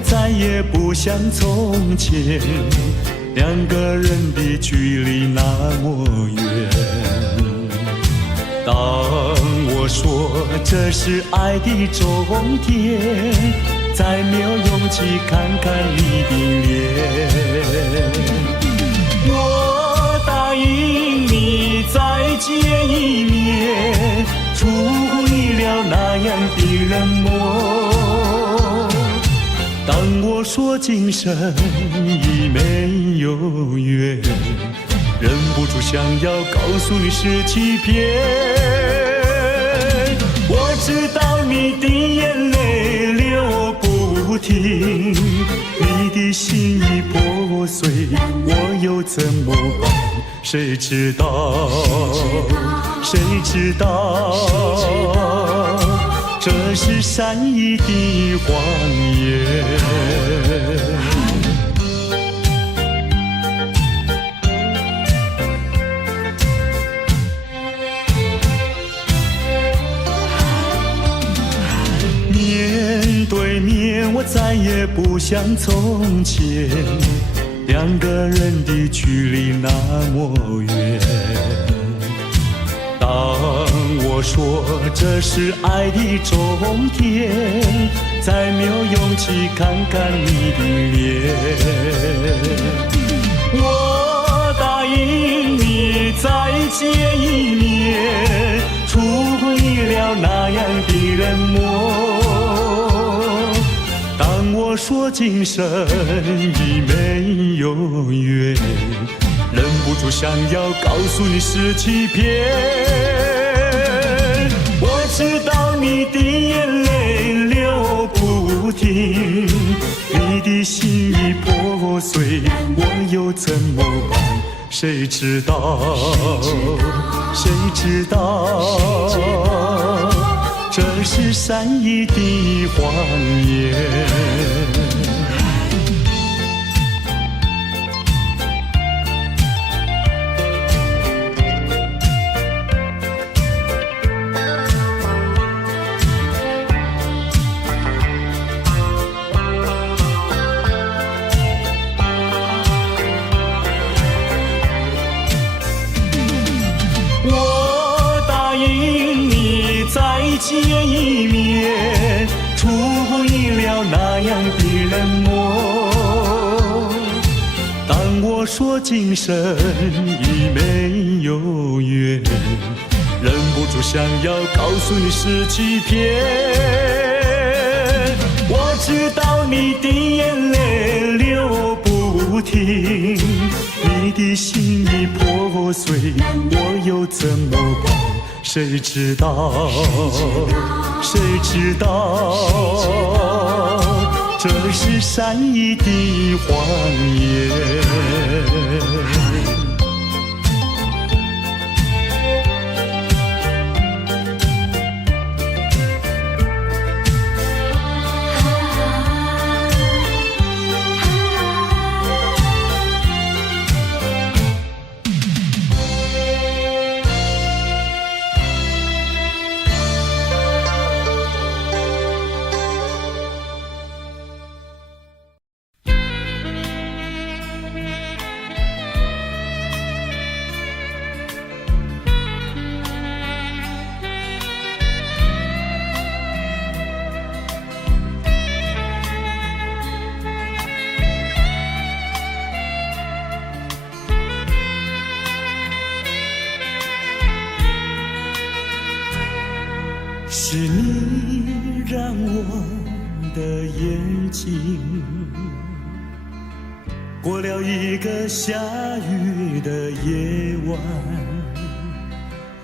我再也不像从前，两个人的距离那么远。当我说这是爱的终点，再没有勇气看看你的脸。我答应你再见一面，出乎意料那样的冷漠。当我说今生已没有缘，忍不住想要告诉你是欺骗。我知道你的眼泪流不停，你的心已破碎，我又怎么办？谁知道？谁知道？这是善意的谎言。面对面，我再也不像从前，两个人的距离那么远。当我说这是爱的终点，再没有勇气看看你的脸。我答应你再见一面，出乎意料那样的冷漠。当我说今生已没有缘，忍不住想要告诉你是欺骗。我知道你的眼泪流不停，你的心已破碎，我又怎么办？谁知道？谁知道？这是善意的谎言。见一面，出乎意料那样的冷漠。当我说今生已没有缘，忍不住想要告诉你是欺骗。我知道你的眼泪流不停，你的心已破碎，我又怎么办？谁知道？谁知道？这是善意的谎言。是你让我的眼睛过了一个下雨的夜晚，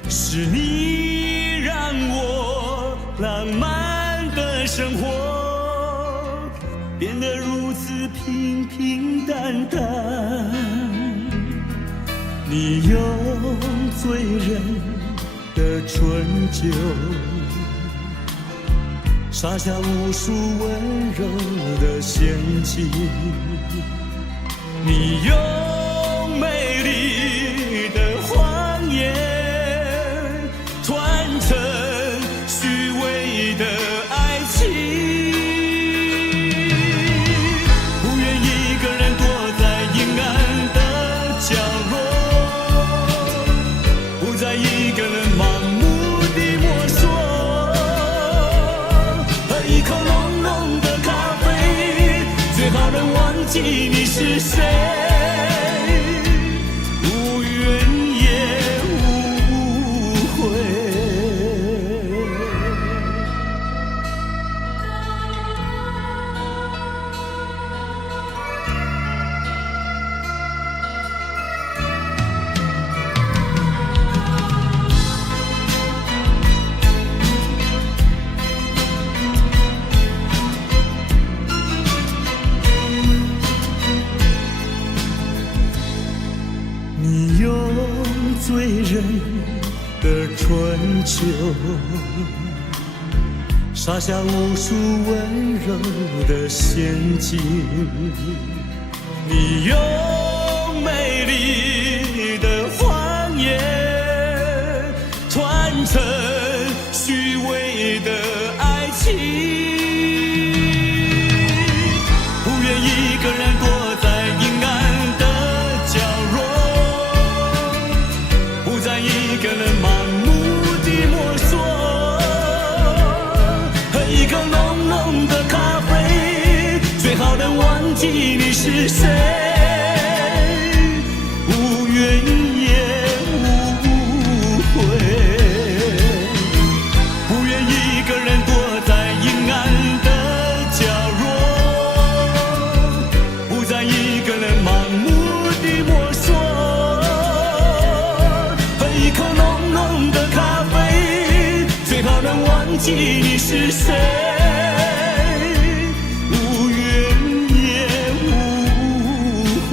是你让我浪漫的生活变得如此平平淡淡。你用醉人的春酒洒下无数温柔的陷阱，你用美丽的谎言团成虚伪的爱情。记你是谁，无怨也无悔。你用醉人的春秋，撒下无数温柔的陷阱。你用美丽的谎言传承虚伪的爱情，不愿一个人躲在阴暗的角落，不再一个人盲目地摸索，喝一口浓浓的咖啡，最好能忘记你是谁，无怨也无悔，不愿一个人躲在阴暗的角落，不再一个人盲目地摸索，喝一口浓浓的咖啡，最好能忘记你是谁，无怨也无悔。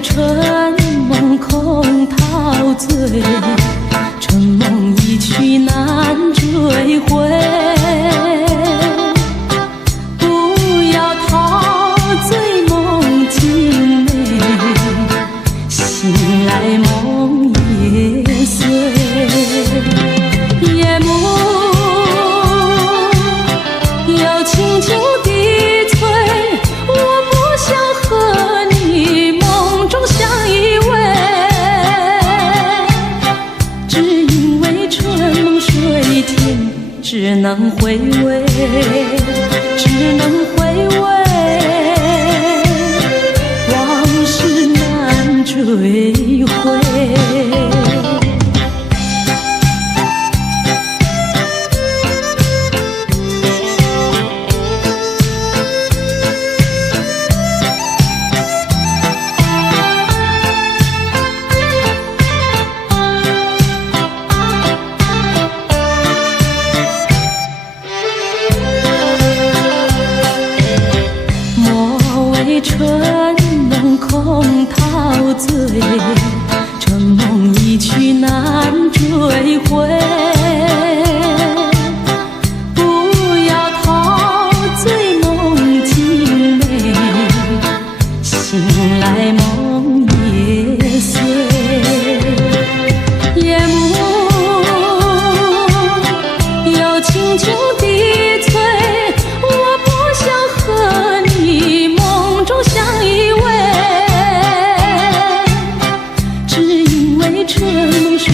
春梦空陶醉，春梦一去难追回。不要陶醉梦境美，醒来梦也碎。夜幕又轻轻地催，我不想和你梦中相依偎，只因为春梦水天，只能回味，只能回味，往事难追回。春梦空陶醉，春梦一去难追回。不要陶醉梦境美，醒来梦也碎。夜幕又轻轻地催，我不想和你梦中相依偎，只因为春梦水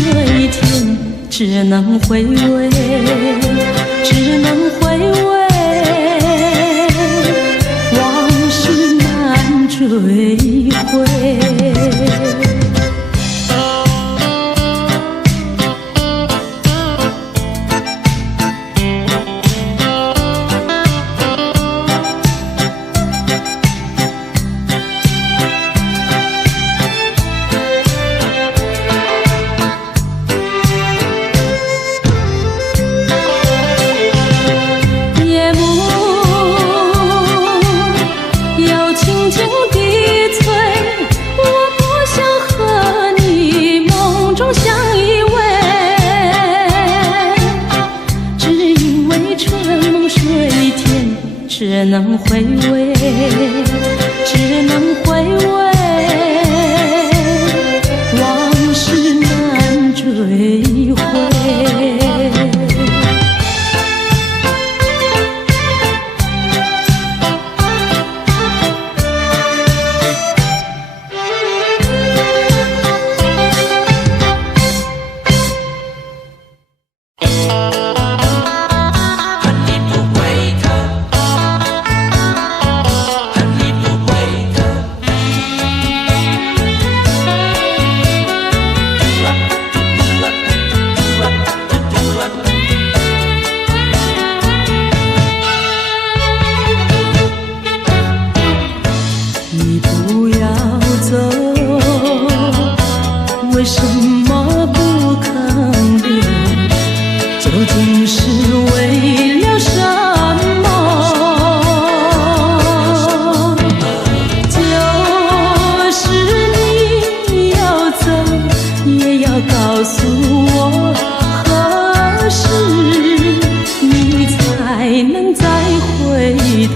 天，只能回味，只能回味，往事难追回。轻轻地催，只能回味，只能回味，往事难追回。为什么不肯留？究竟是为了什么？就是你要走，也要告诉我，何时你才能再回头？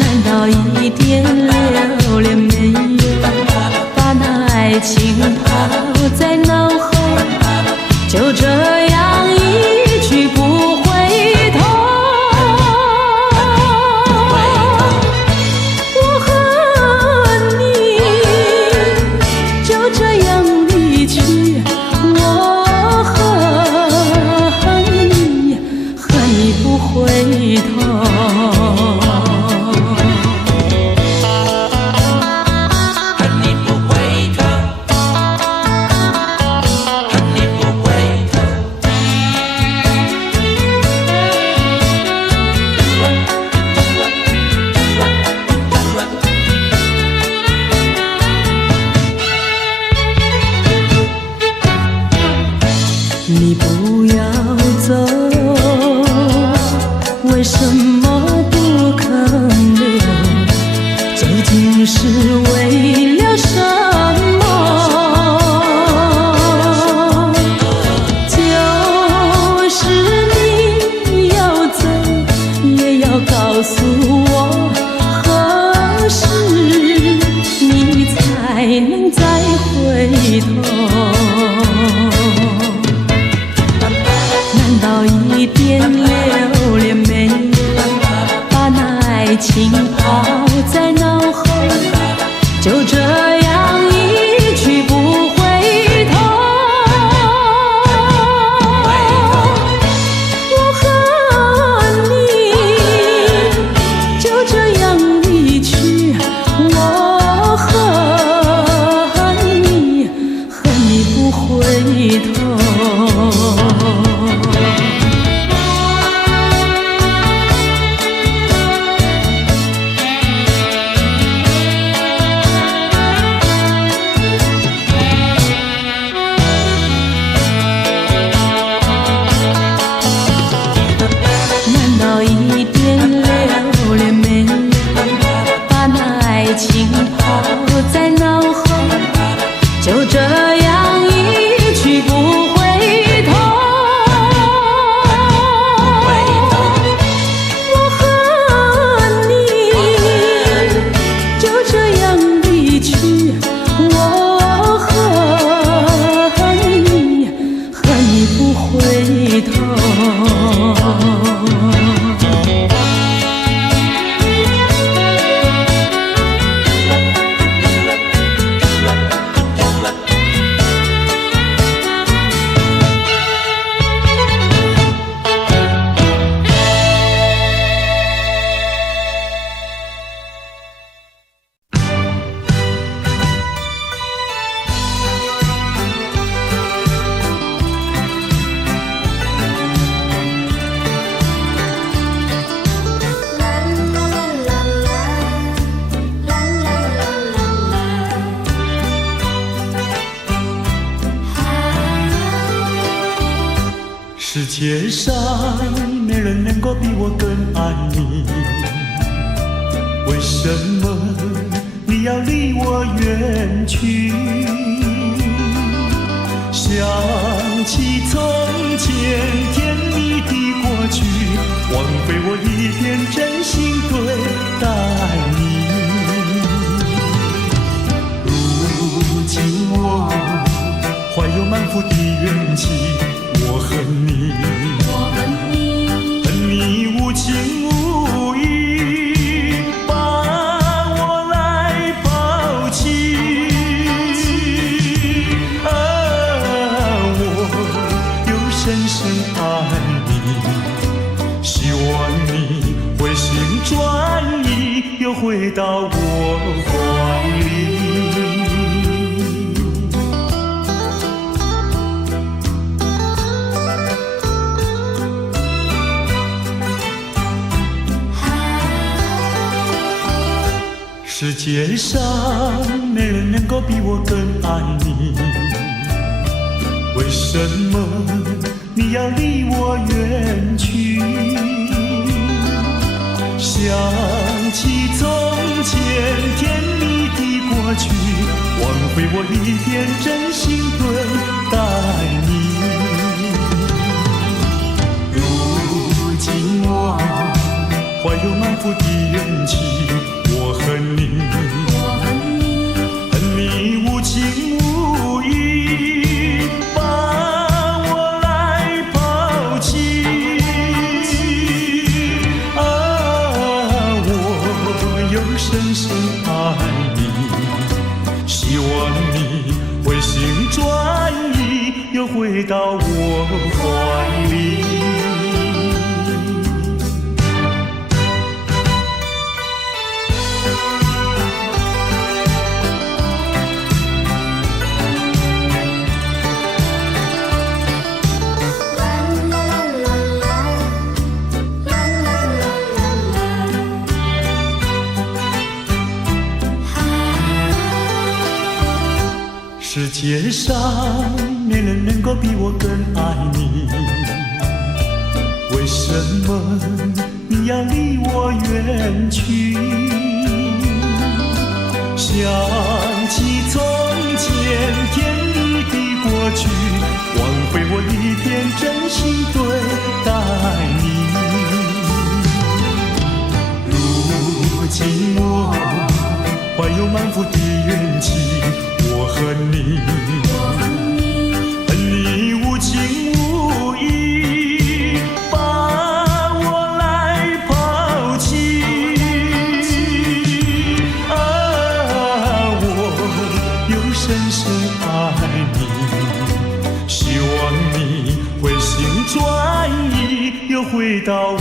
难道一点留恋没有，把那爱情抛在脑后，就这样一去不回头？我和你就这样离去，我和你不回头。你不要走，为什么不肯留？究竟是为了什么？就是你要走，也要告诉我，何时你才能再回头？难道一点留恋没有，把那爱情抛在脑后，就这样一去不回头？我和你就这样离去，我和你不回头。难道一点留恋没有，把那爱情抛在脑后，就这样一去不回头？我和你就这样离去，我和你不回头。世界上没人能够比我更爱你，为什么你要离我远去？想起从前甜蜜的过枉费我一片真心对待你。如今我怀有满腹的怨气，我恨你，恨你无情无义，把我来抛弃。我又深深爱你，希望你回心转意，又回到我怀里。世界上没人能够比我更爱你，为什么你要离我远去？想起从前甜蜜的过去，枉费我一片真心对待你。如今我怀有满腹的怨气，我恨你，恨你无情无义，把我来抛弃。我又深深爱你，希望你回心转意，又回到我怀里。世界上没人能够比我更爱你，为什么你要离我远去？想起从前甜蜜的过去，枉费我一片真心对待你。如今我怀有满腹的怨气，我恨你，恨你无情无义，把我来抛弃。我又深深爱你，希望你回心转意，又回到我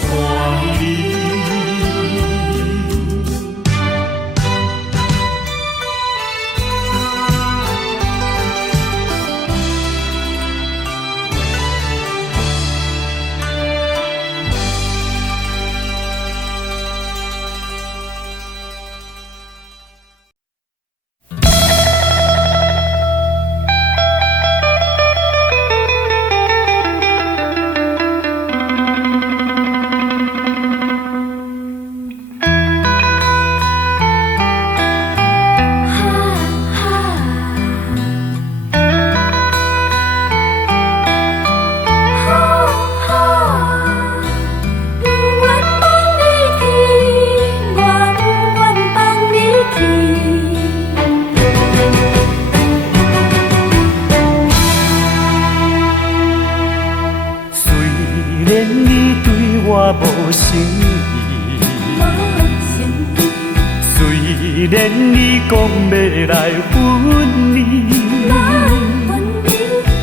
怀里。无诚意，虽然你讲要来分离，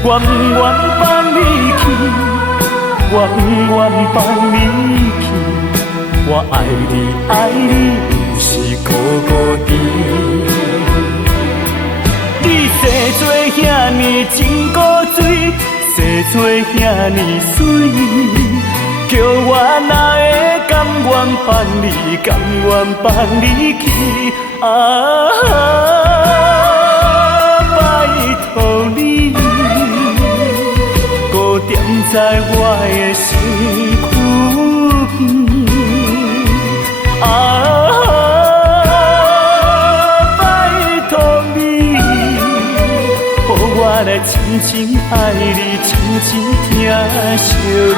我不愿放你去，我不愿放你去，我爱你爱你不是孤孤单。你生做遐尼真古锥，生做遐尼水。叫我哪会甘愿放你，甘愿放你去？拜托你，搁踮在我的身躯边。拜托你，予我来深深爱你，深深疼惜你。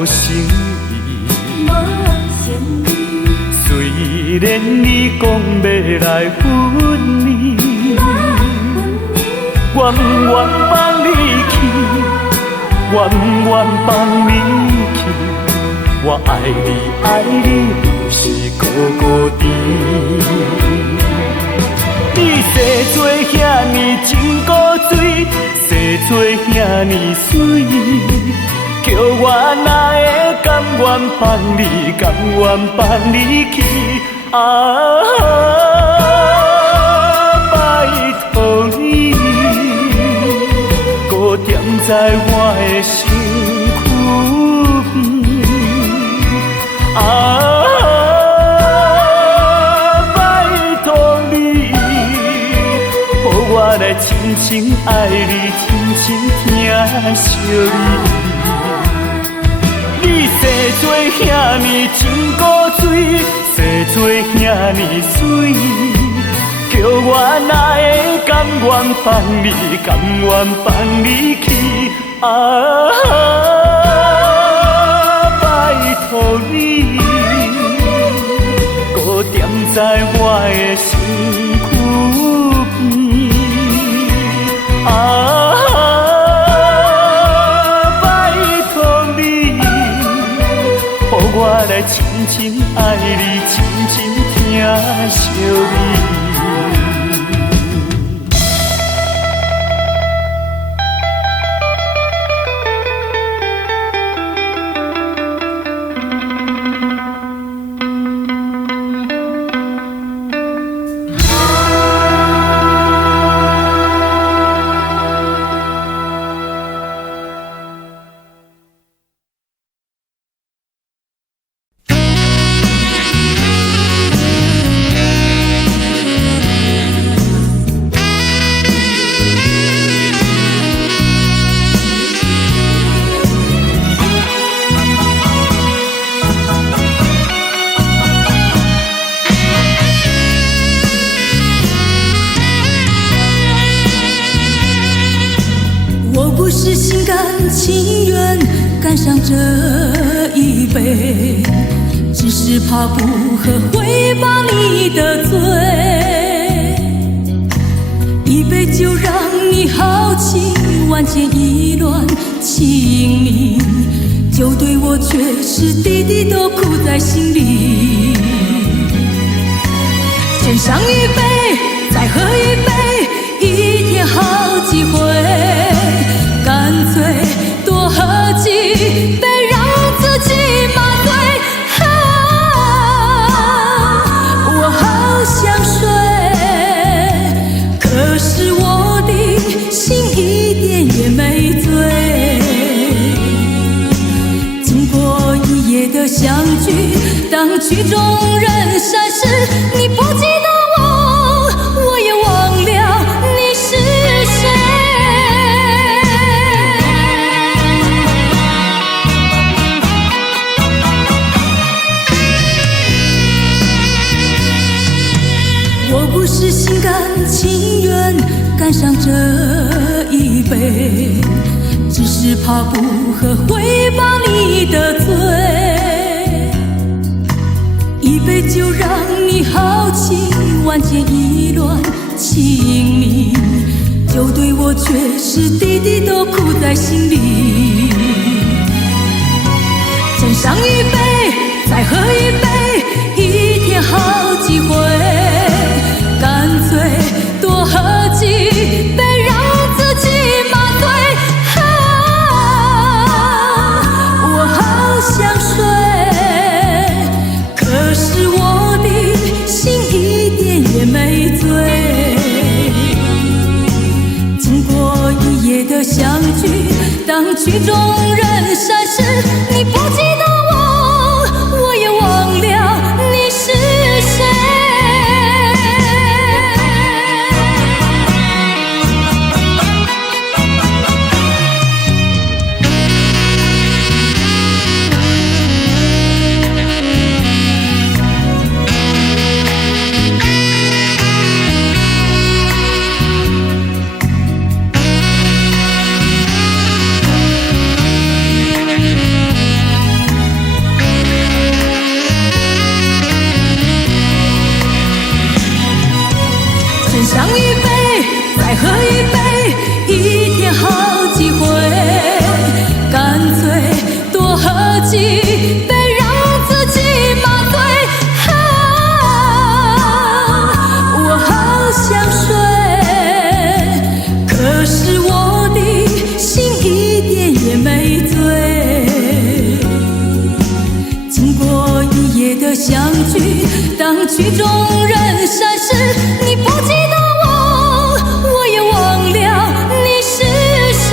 无心意。虽然你讲要来分离，我不愿放你去，我不愿放你去。我爱你，爱你，就是孤孤单。你生做遐尼真古锥，生做遐尼水，叫我哪会甘愿放你，甘愿放你去？拜托你，搁踮在我的身躯边。拜托你，予我来深深爱你，深深疼惜你。你生做遐尼真古锥，生做遐尼水，叫我哪会甘愿放你，甘愿放你去？拜托你，搁踮在我的身躯边。拜托你，予我来深深爱你，深深疼惜你。干上这一杯，只是怕不喝会把你得罪。一杯酒让你豪情万千意乱情迷，酒对我却是滴滴都苦在心里。先上一杯，再喝一杯，一天好几回，干脆多喝几杯，让自己麻醉。我好想睡，可是我的心一点也没醉。经过一夜的相聚，当曲终人散时，你不记得我，我也忘了你是谁。我不是心甘情愿干上这一杯，只是怕不喝会把你得罪。一杯酒让你豪情万千意乱情迷，酒对我却是滴滴都苦在心里。先上一杯，再喝一杯，一天好几回，干脆多喝几杯，让自己麻醉。我好想睡，可是我的心一点也没醉。经过一夜的相聚，当曲终人散时，你不记得我，我也忘了你是谁。相聚。当曲终人散时，你不记得我，我也忘了你是谁。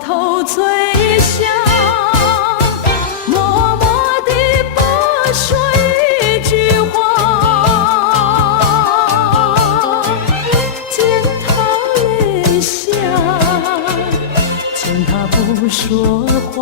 头垂下，默默地不说一句话，见他泪下，见他不说话，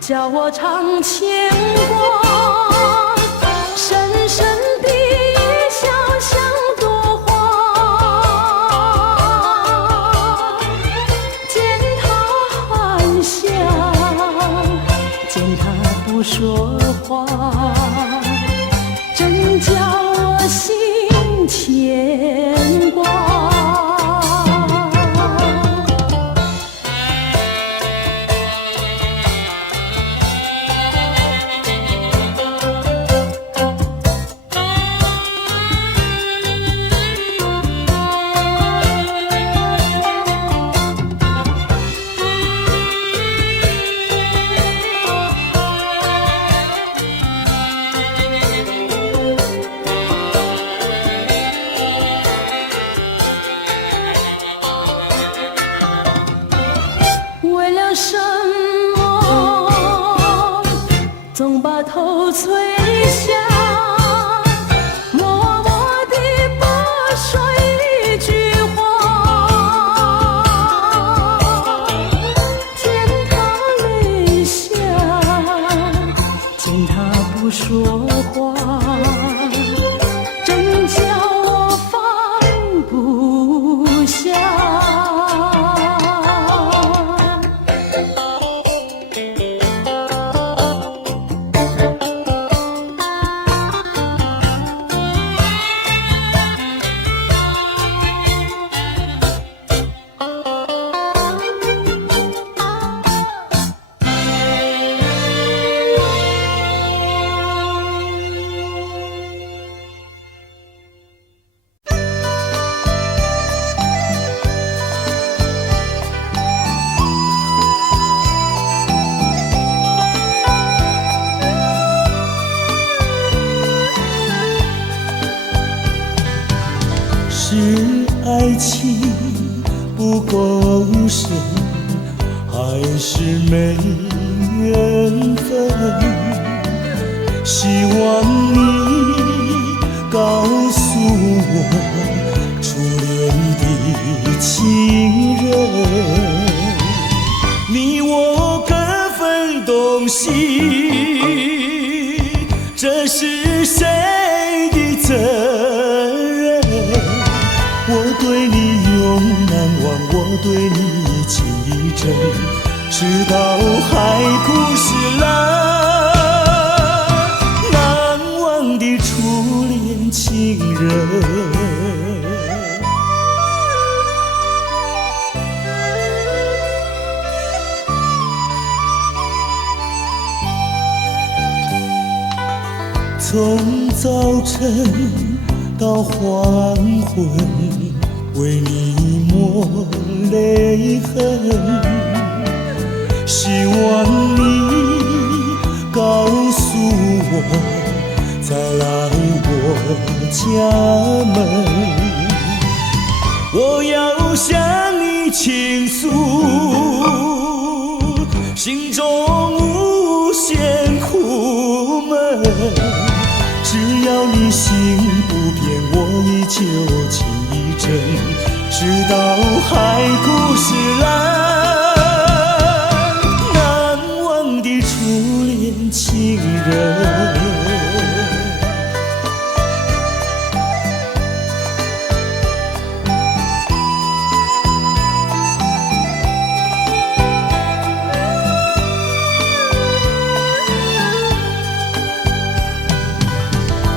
叫我常牵挂，深深的笑像朵花。见他含笑，见他不说话，真叫我心牵挂。什么总把头垂下，默默地不说一句话。见他泪下，见他不说话，真叫我放不下。是爱情不够深，还是没缘分？希望你告诉我初恋的情人，你我各分东西，这是谁的责任？我对你永难忘，我对你情意真，直到海枯石烂。难忘的初恋情人，从早晨到黄昏，为你抹泪痕，希望你告诉我再来我家门，我要向你倾诉心中无限苦闷，只要你心不变，我依旧情意真，直到海枯石烂。难忘的初恋情人，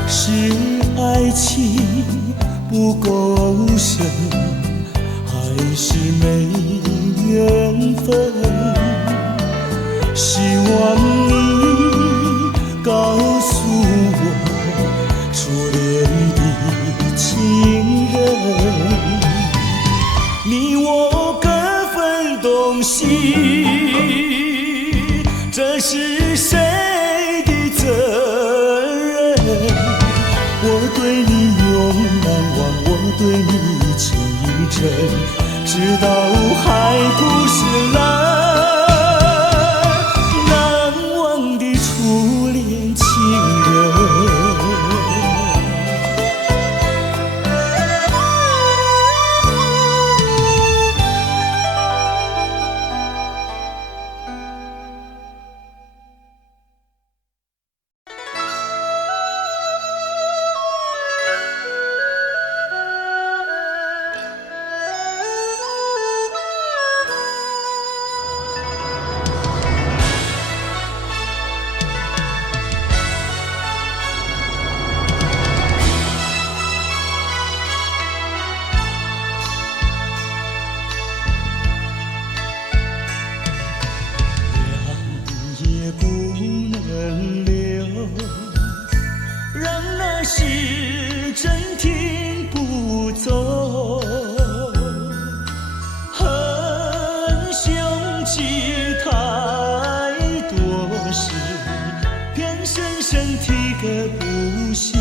是爱情不够深，还是没缘分？希望你告诉我初恋的情人，你我各分东西，这是谁的责任？我对你永难忘，我对你情意真，直到海枯石烂。难忘的初恋情人，时针停不走，恨凶记太多事，偏深深提个不休，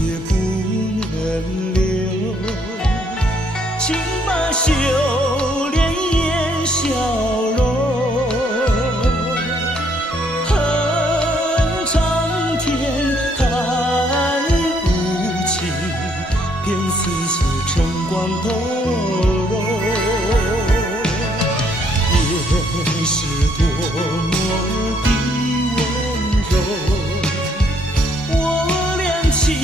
也不能留，请把修炼掩笑容。恨苍天太无情，偏丝丝晨光透融。也是多么的温柔，我俩情意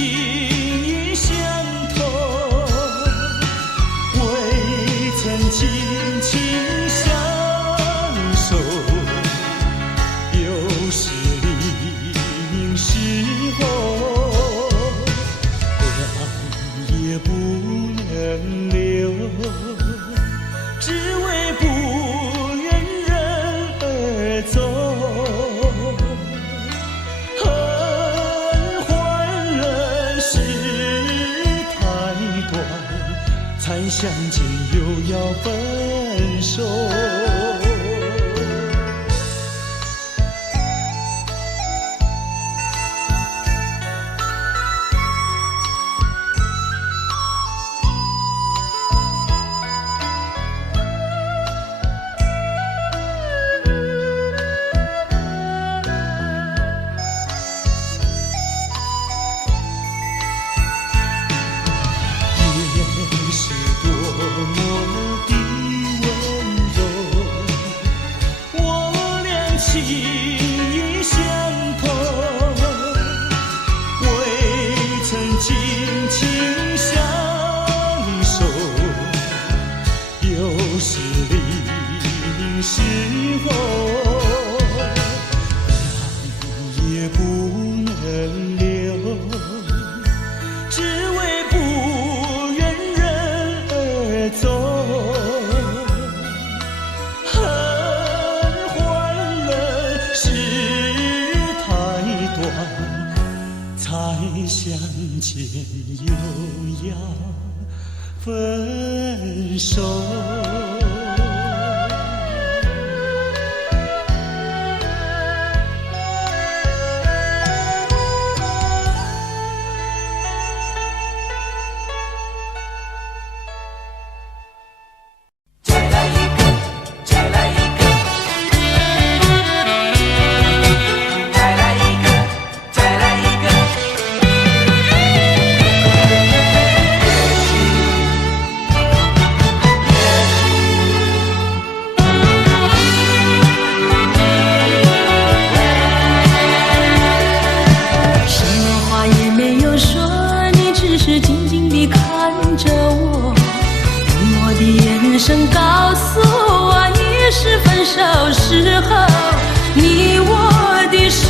相投，未曾紧紧相守，有时离时候，两也不能留，只为不愿人而走。恨换了时太短，才相见又要分手。也是多么的温柔，我俩情意相投，未曾紧紧相守，有时离时候，两也不能留，只为不愿人而走。恨换了时太短，才相见又要分手。告诉我，已是分手时候，你我的誓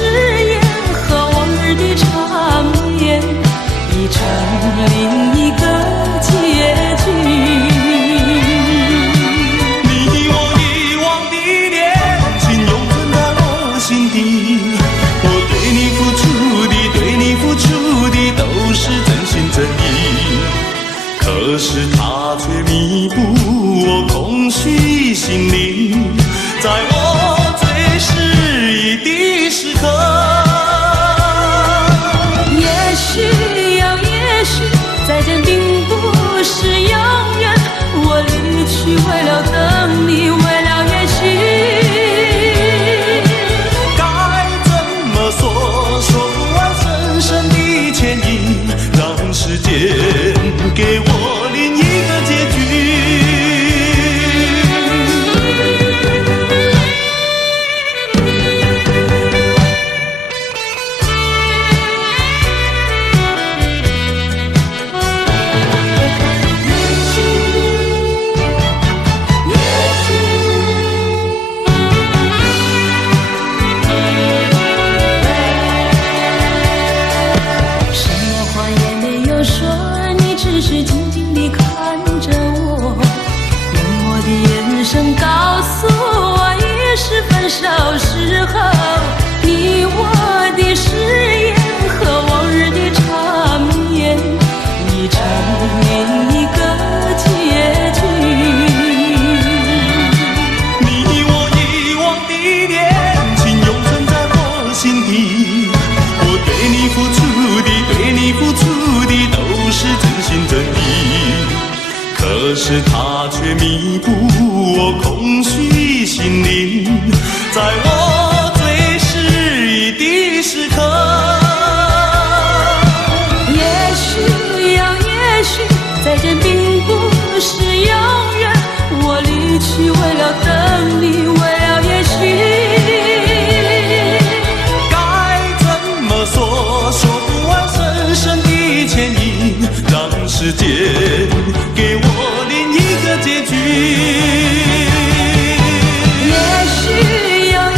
言和往日的缠绵，已成另一个结局。你我遗忘的恋情，永存在我心底。我对你付出的都是真心真意，可是他却弥补我空虚心灵，在我最失意的时刻。也许再见并不是永远，我离去为了等你，为了也许该怎么说不完深深的歉意，让时间给我另一个结局。只是静静地看着我，冷漠的眼神告诉我，已是分手时候，你我的誓言和往日的缠绵，已成另一个结局。你我遗忘的恋情永存在我心底，我对你付出的都是真心真意，可是它却弥补我空虚心灵，在我最失意的时刻。也许再见并不是永远，我离去为了等你，为了也许该怎么说不完深深的歉意，让时间给我另一个结局。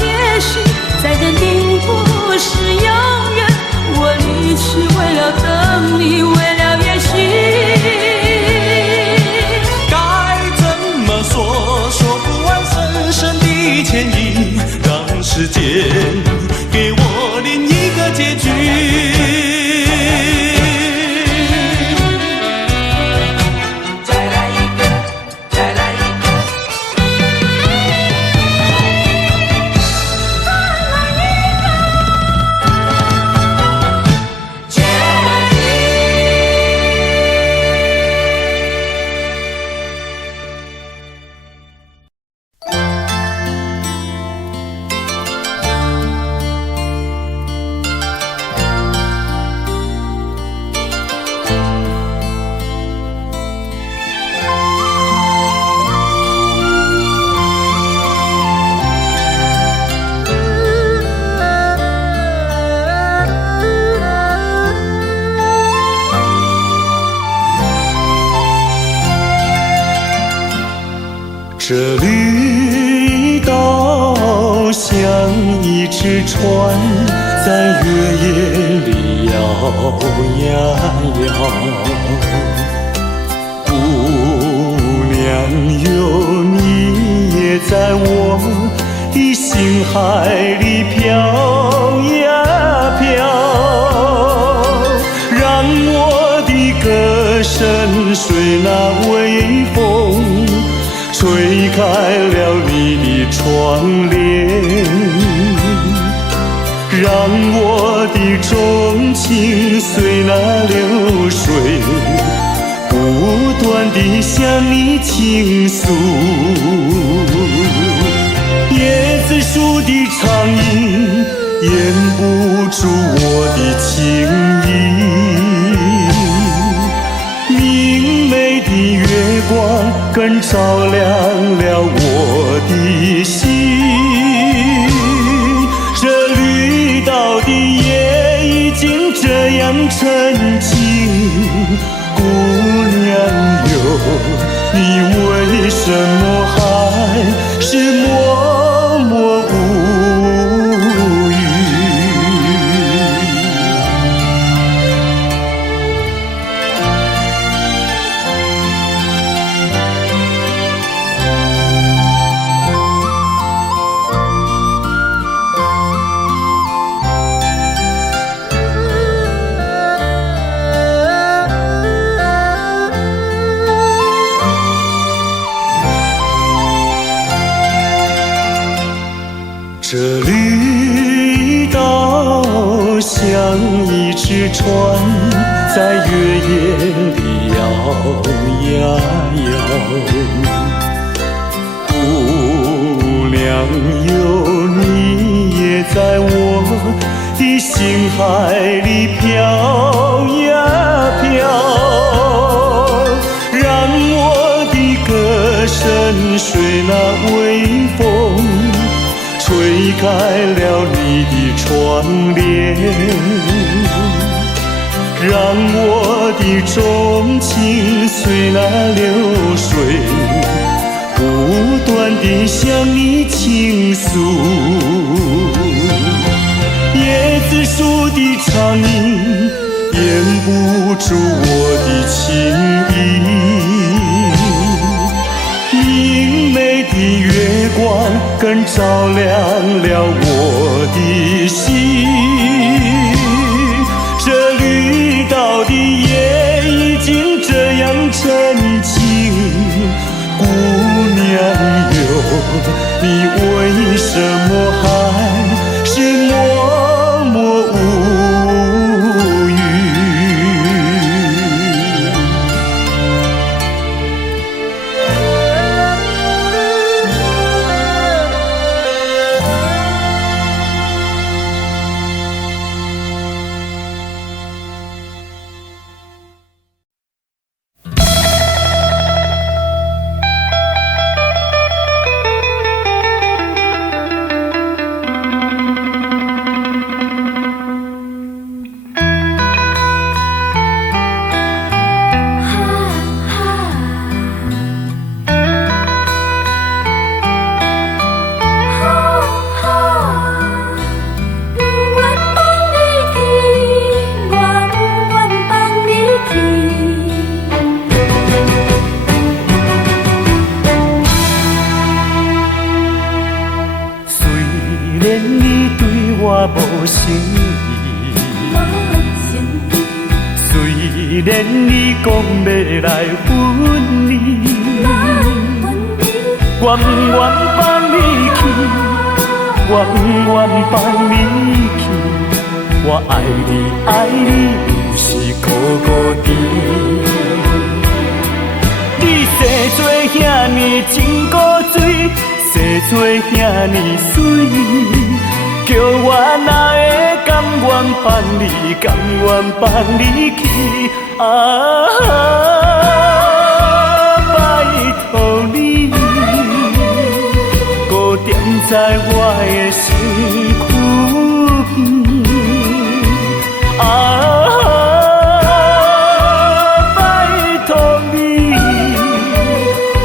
也许再见并不是永远，我离去为了等你，为了也许该怎么说不完深深的歉意，让时间给我另一个结局。这绿岛像一只船，在月夜里摇呀摇。姑娘哟，你也在我的心海里飘呀飘，让我的歌声随那微风吹开了你的窗帘，让我的钟情随那流水不断地向你倾诉。叶子树的长影掩不住我的情意，明媚的月光更照亮了我的心。这绿岛的夜已经这样沉静，姑娘哟，你为什么还是默默无语？这绿岛像一只船，在月夜里摇呀摇。姑娘哟，你也在我的心海里飘呀飘，让我的歌声随那微风吹开了你的窗帘，让我的钟情随那流水不断地向你倾诉。叶子树的长影掩不住我的情意，明美的月光更照亮了我的心。这绿岛的夜已经这样沉静，姑娘哟，你为什么还是默默无语？无诚意，虽然你讲要来分离，我不愿放你去，我不愿放你去，我爱你爱你有时孤孤单。你生做遐尼真古锥，生做遐尼水。叫我哪会甘愿放你，甘愿放你去？拜托你，搁踮在我的身躯边。拜托你，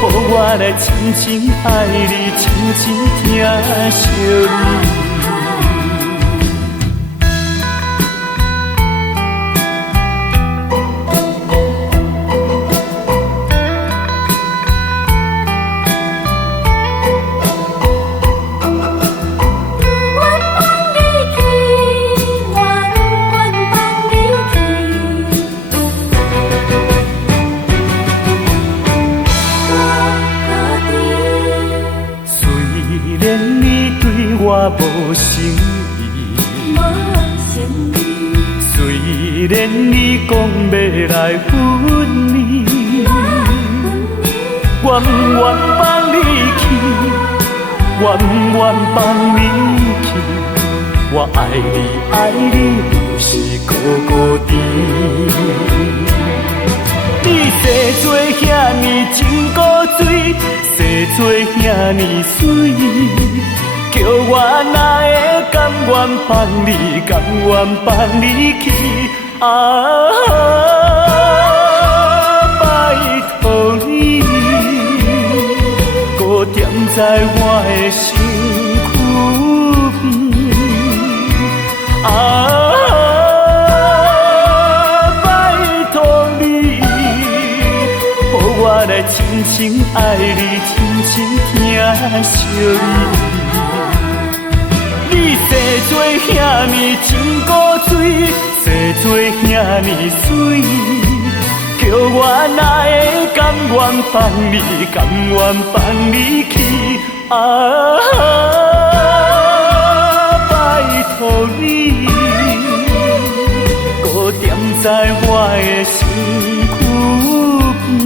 予我来深深爱你，深深疼惜你。我无诚意，虽然你讲要来分离，我不愿放你去，我不愿放你去，我爱你爱你有时孤孤单。你生做遐尼真古锥，生做遐尼水。叫我哪会甘愿放你，甘愿放你去？拜托你，搁踮在我的身躯边。拜托你，予我来深深爱你，深深疼惜你。你生做遐尼真古锥，生做遐尼水，叫我哪会甘愿放你，甘愿放你去？拜托你，搁踮在我的身躯边。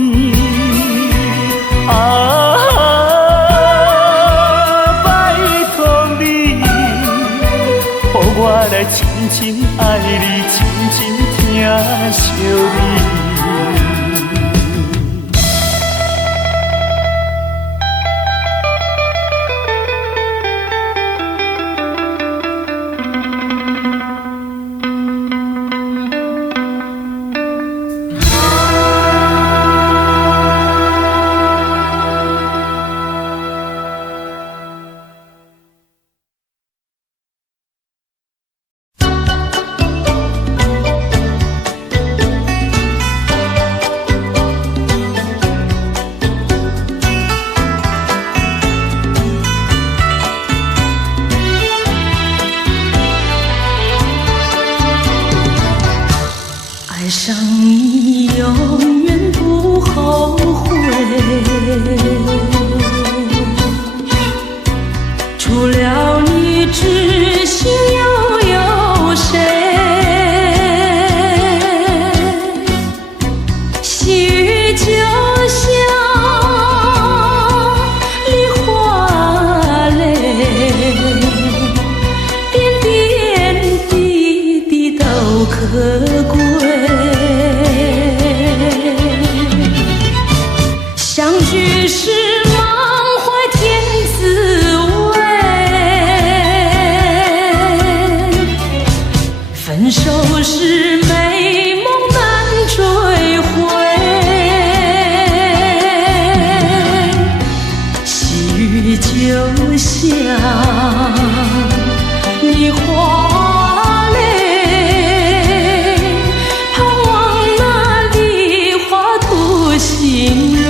我来深深爱你，深深疼惜你。除了你知心又有谁？细雨就像梨花泪，点点滴滴都可贵。相聚时满怀天滋味，分手时美梦难追回。细雨就像梨花泪，盼望那梨花吐新蕊。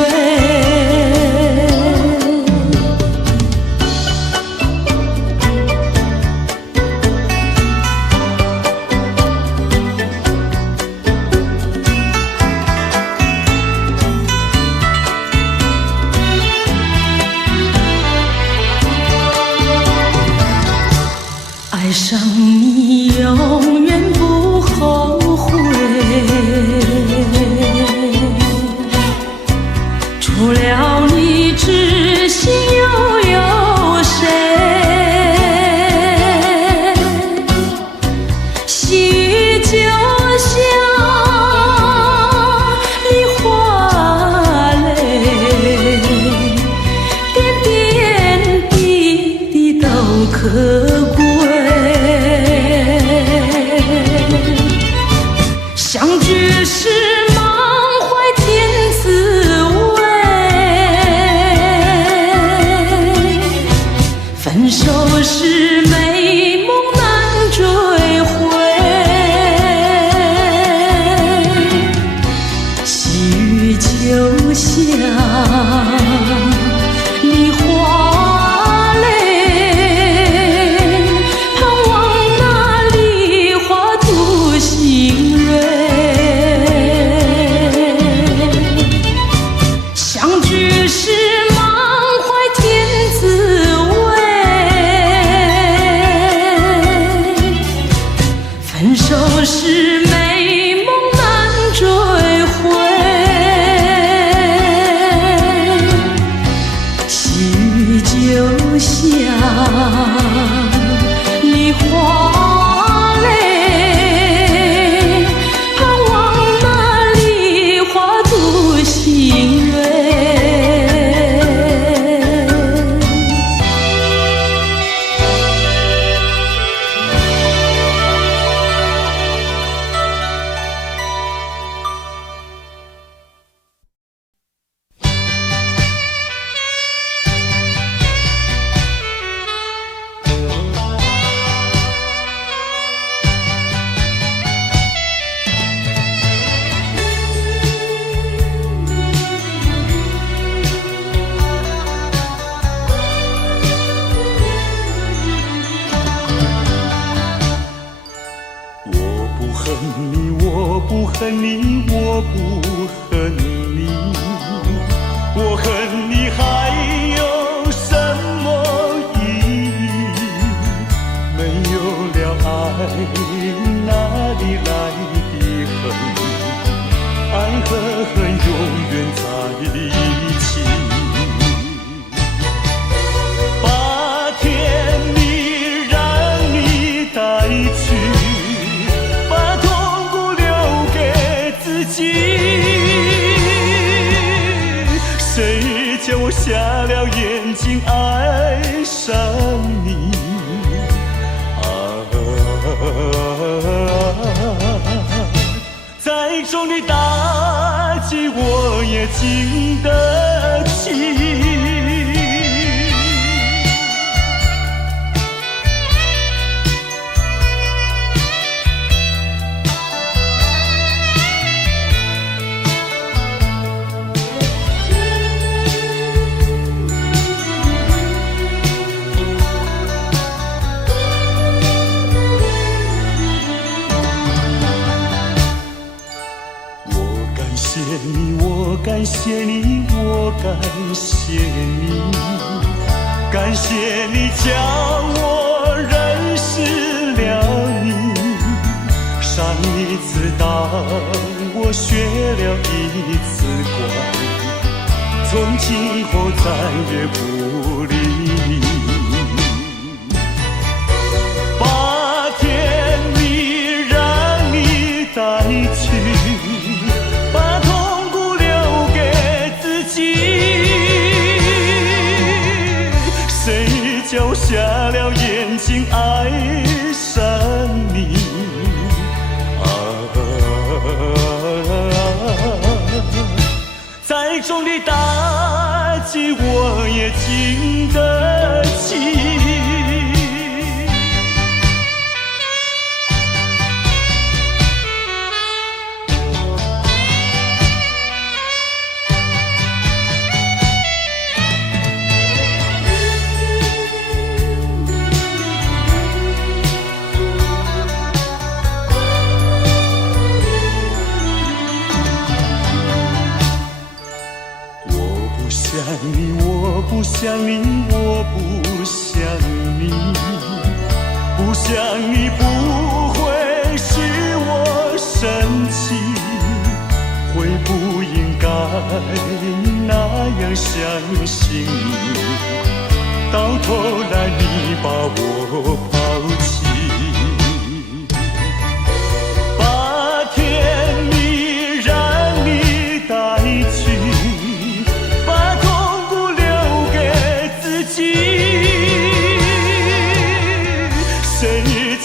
爱上你永远不后悔，除了你知心又有谁？细雨就像梨花泪，点点滴滴都可贵。相聚时满怀天滋味，分手时美梦难追回。细雨就像梨花泪，盼望那梨花吐新蕊。相聚时满怀天滋味，分手时美梦难追回。细雨就像梨花泪，盼望那梨花吐新蕊。我不恨你，我不恨你，我恨你还有什么意义？没有了爱，哪里来的恨？爱和恨永远在一起。把甜蜜让你带去，谁叫我瞎了眼睛爱上你再重的打击我也经得起。感谢你，我感谢感谢你叫我认识了你，上一次当我学了一次乖，从今后再也不理你。把甜蜜让你带去，把痛苦留给自己。谁叫瞎了眼睛爱上你？再重的打击我也经得起。我不想你，我不想你，不想你不会使我生气，会不应该那样相信你，到头来你把我抛弃。把甜蜜让你带去，谁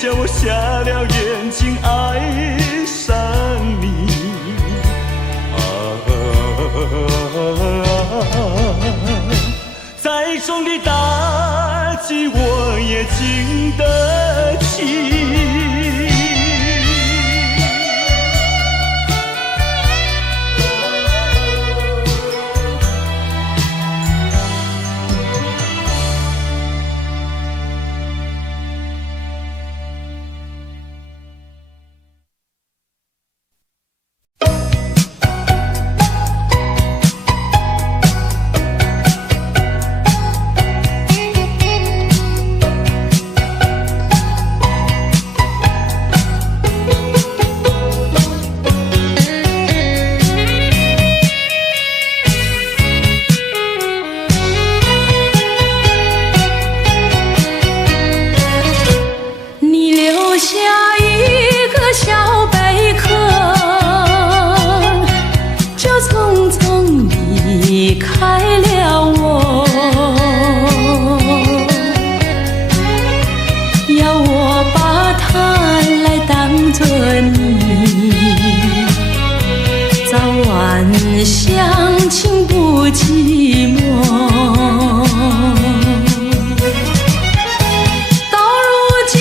叫我瞎了眼睛爱上你？再重的打击我也经得起。相亲不寂寞，到如今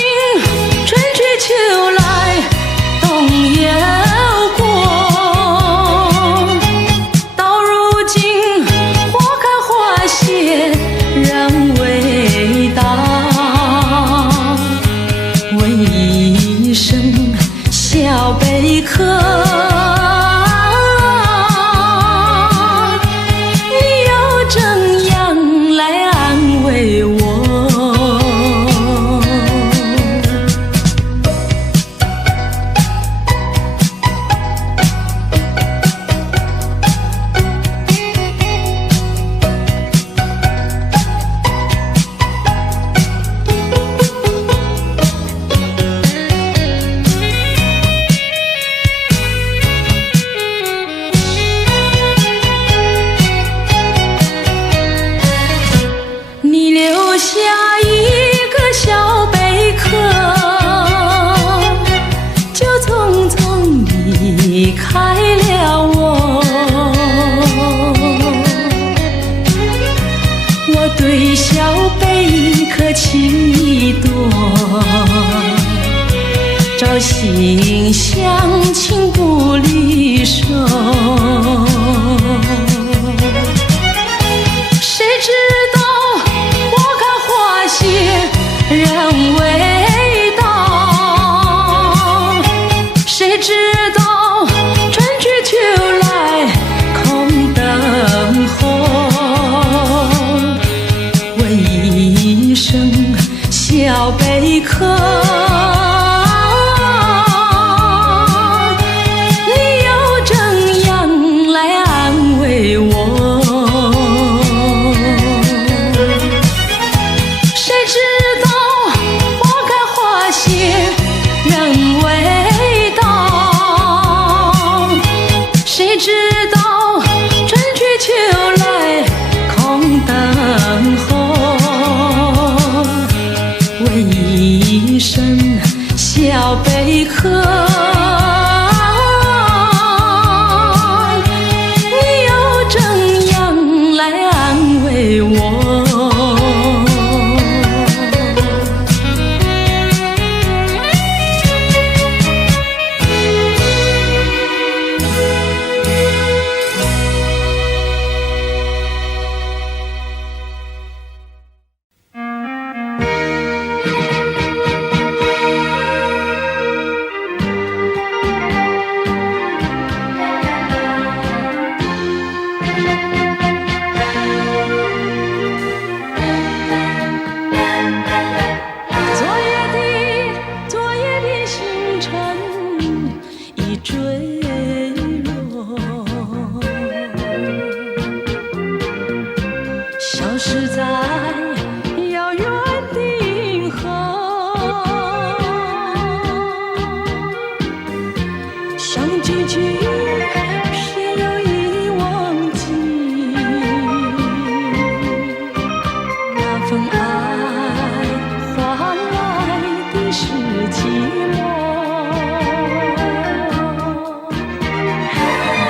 春去秋来冬又过，到如今花开花谢人未到，问一声小贝壳，离开了我，我对小贝壳情意多，朝夕相亲不离手，谁知道花开花谢人未到，谁知道春去秋来空等候，问一声小贝壳，你又怎样来安慰我？谁知道花开花谢人未到，谁知道春去秋来空等候，为一声小贝壳，你又怎样来安慰我？昨夜的星辰已坠落，消失在遥远的银河，相聚聚偏又已忘记那份爱换来的是寂寞。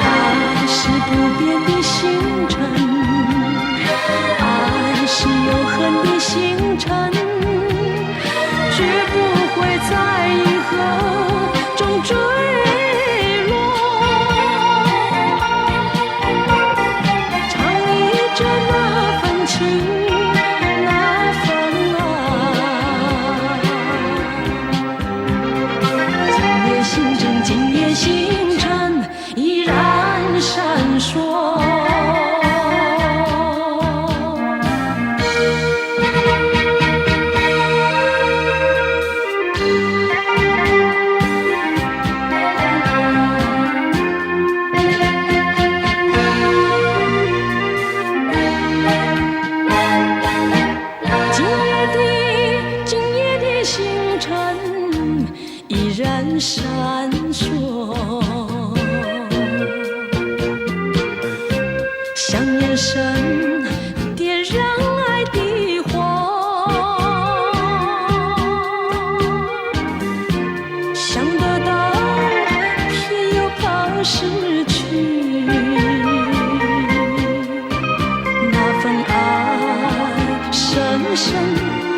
爱是不变的星辰，爱是永恒的星辰，绝不会在银河中坠落。唱忆着那份情，那份爱。今夜星辰，今夜星辰依然闪烁。今夜的星辰依然闪烁，像眼神点燃爱的火，想得到偏又怕失去，那份爱深深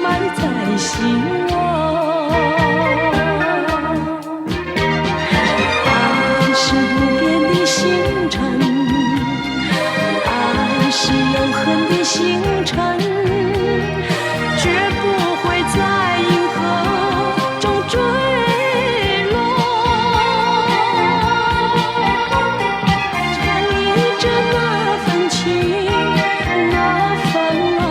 埋在心窝。爱是不变的星辰，爱是永恒的星辰，绝不会在银河中坠落。传递着那份情，那份爱。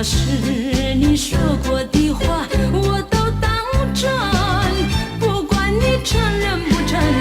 要是你说过的话我都当真，不管你承认不承认。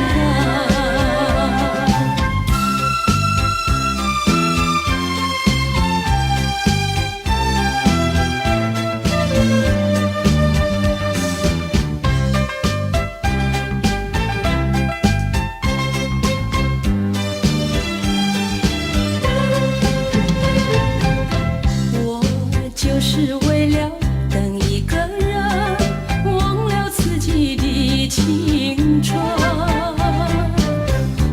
是为了等一个人，忘了自己的青春。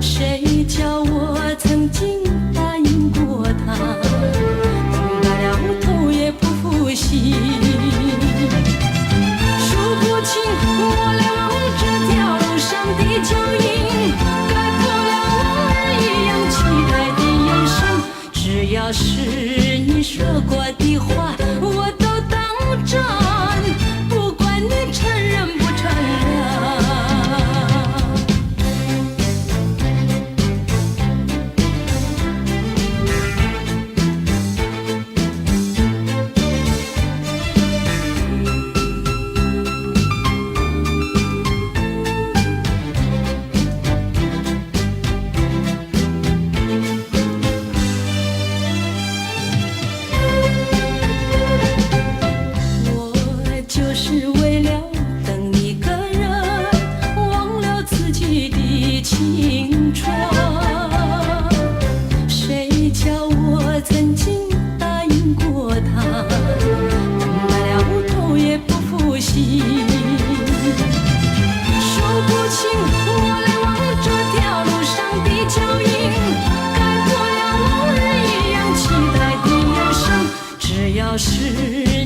谁叫我曾经答应过他，等到了头也不复习。数不清我来往这条路上的脚印，盖不了往日一样期待的眼神。只要是你说过的话我都当真，不管你承认不承认。就是为了等一个人，忘了自己的青春。谁叫我曾经答应过他，等到了头也不复习。数不清我来往这条路上的脚印，盖不了往日一样期待的眼神。只要是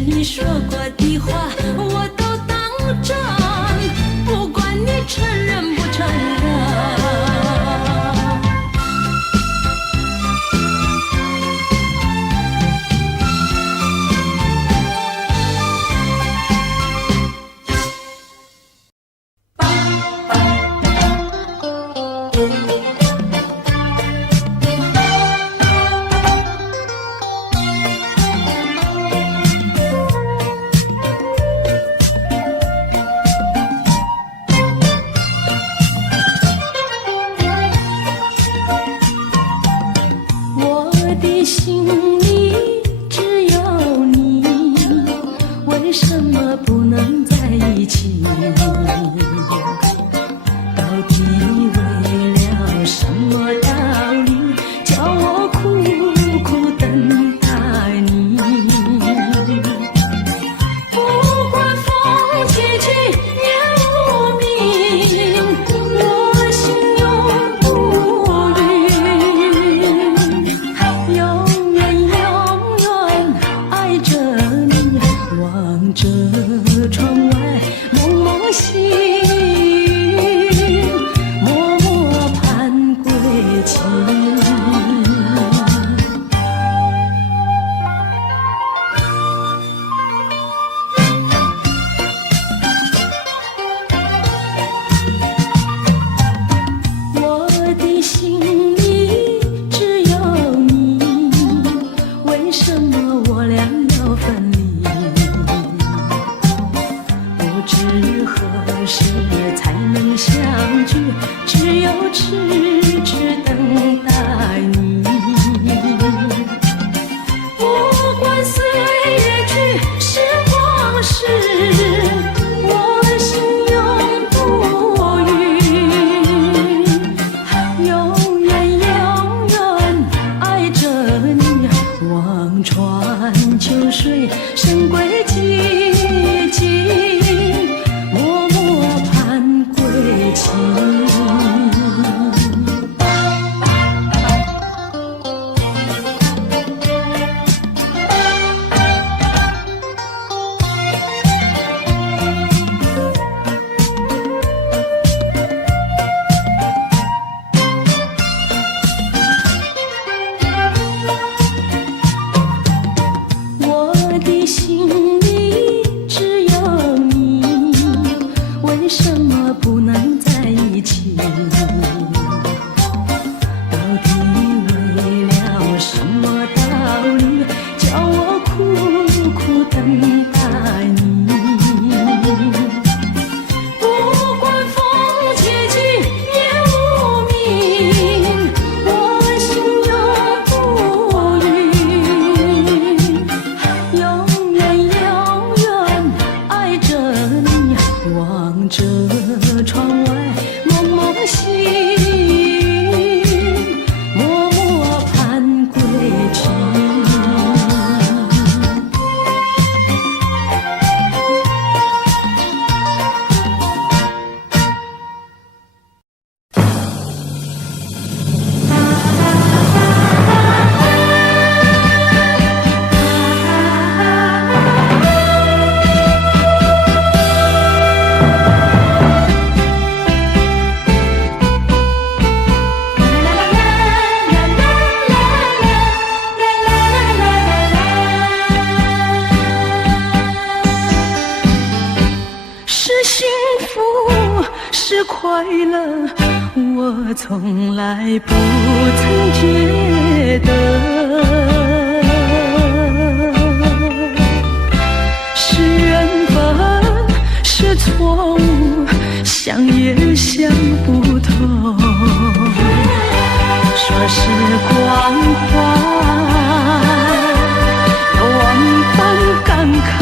你说过的话我都当真，不管你承认不承认。心里只有你，为什么不能在一起？到底为了什么道理，叫我苦苦等待你？不管风起起夜无明，我心永不渝。永远爱着你，望着窗外蒙蒙细雨，默默盼归期。我的心里只有你，为什么我俩要分离？不知何时才能相聚，只有痴痴等待你。不管岁月去，时光逝，我心永不渝。永远爱着你，望穿秋水，深归寂静，默默盼归期。我的心我从来不曾觉得是缘分，是错误，想也想不透。说是关怀，有万般感慨；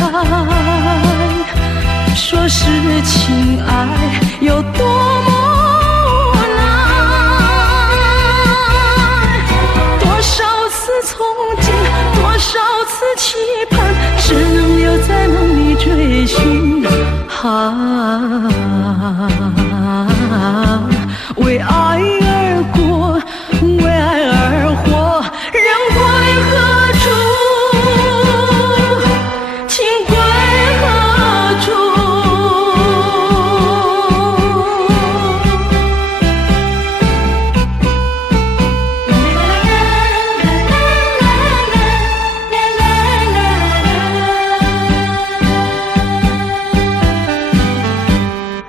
说是情爱，有多么难。多少次憧憬，多少次期盼，只能留在梦里追寻。为爱而过，为爱而活，人归何处？情归何处？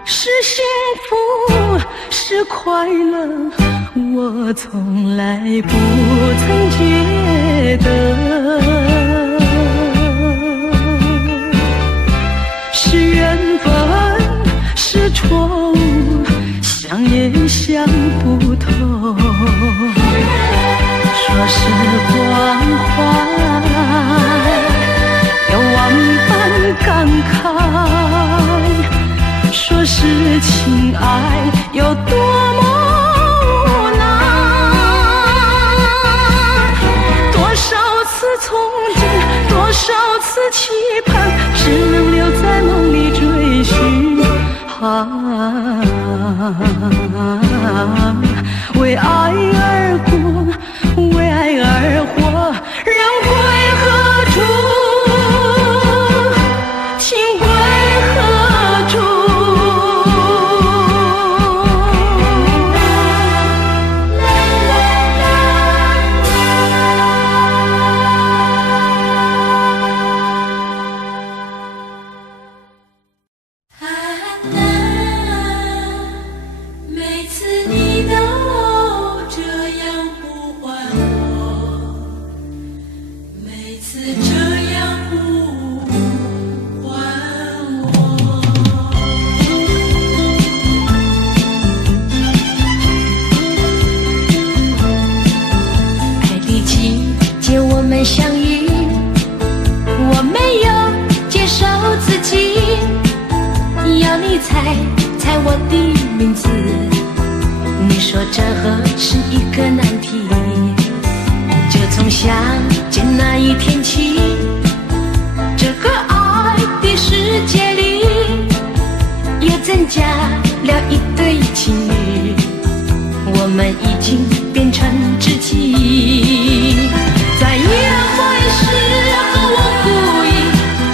是幸福，是快乐，我从来不曾觉得是缘分，是错误，想也想不透。说是关怀，有万般感慨；说是情爱，有多么难。多少次憧憬，多少次期盼，只能留在梦里追寻。为爱而过，为爱而活，人归何处？情归何处？每次你都这样呼唤我，每次这样呼唤我。爱的季节我们相遇，我没有接受自己，要你猜我的名字。你说这何是一个难题，就从相见那一天起，这个爱的世界里又增加了一对情侣，我们已经变成知己。在约会时和我故意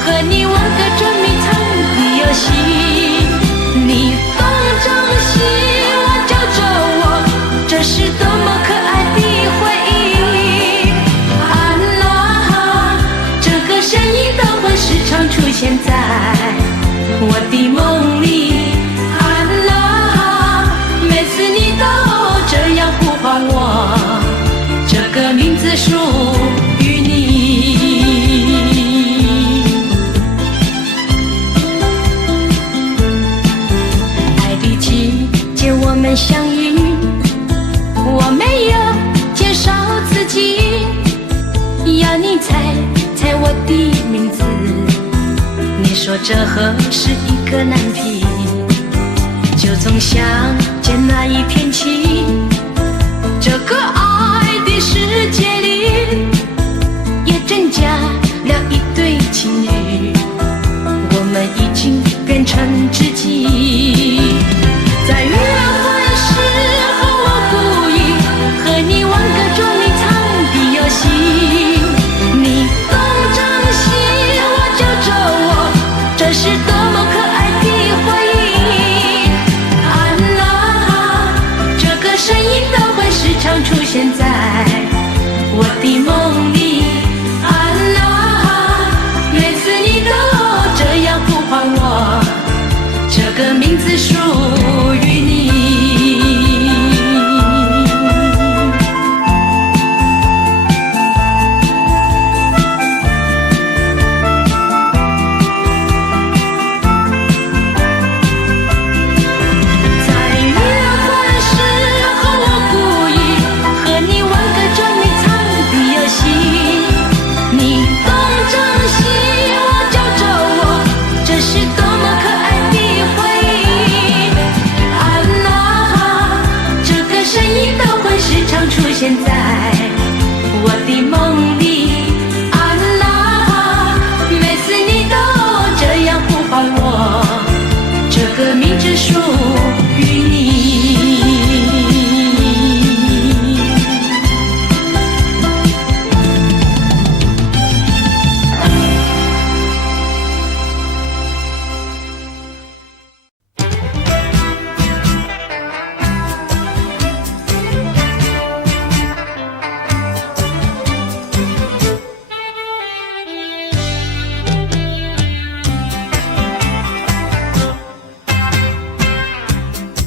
和你玩个捉迷藏的游戏，你东张西望叫着我，这是多么可爱的回忆。安娜，这个身影都会时常出现在我的梦里。安娜，每次你都这样呼唤我，这个名字属于你。爱的季节我们相遇，我没有介绍自己，要你猜我的名字。你说这何是一个难题，就从相见那一天起，这个爱的世界里也增加了一对情侣，我们已经变成知己。在约会时和我故意和你玩个捉迷藏的游戏，你东张西望叫着我，这是多么可爱的回忆。安娜，这个身影都会时常出现在我的梦里。安娜，每次你都这样呼唤我，这个名字属于你。现在我的梦里，安娜，每次你都这样呼唤我，这个名字属于你。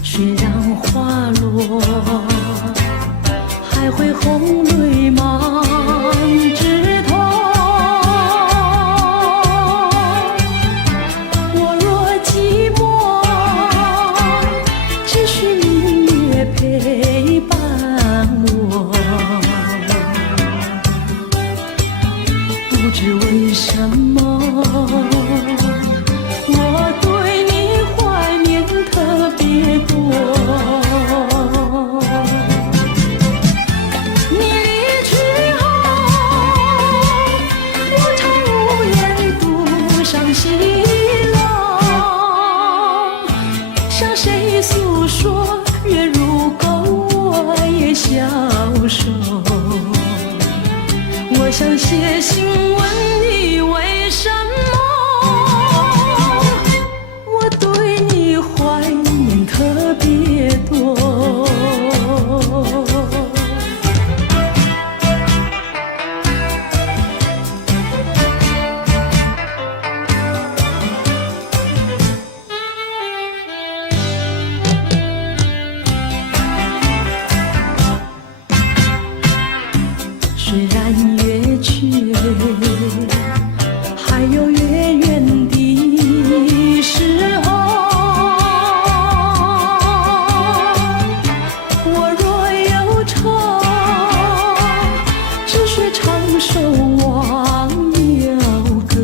虽然花落，还会红泪满枝头。我若寂寞，只需明月陪伴我。不知为什么，我对你怀念特别多。你离去后，我常无言独伤心了。向谁诉说，月如钩，我也消瘦。我想写信问你为什么，我对你怀念特别多。虽然月缺，还有月圆的时候。我若忧愁，只需唱首忘忧歌。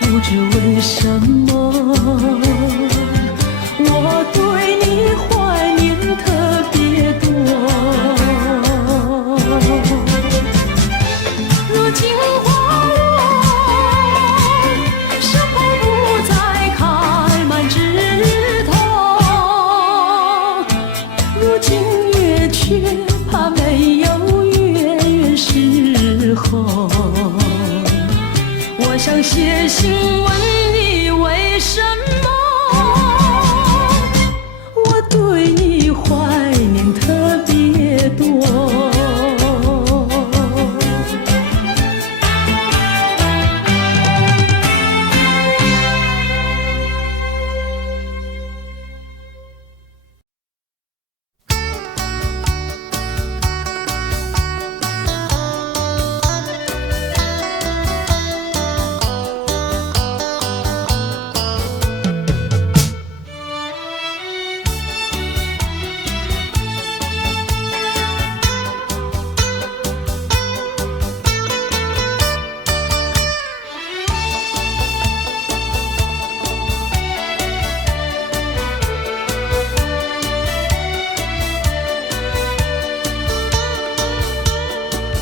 不知为什么，我对你怀念特别多。如今花落，山坡不再开满枝头。如今月缺，怕没有月圆时候。我想写信问你为什么，我对你怀念特别多。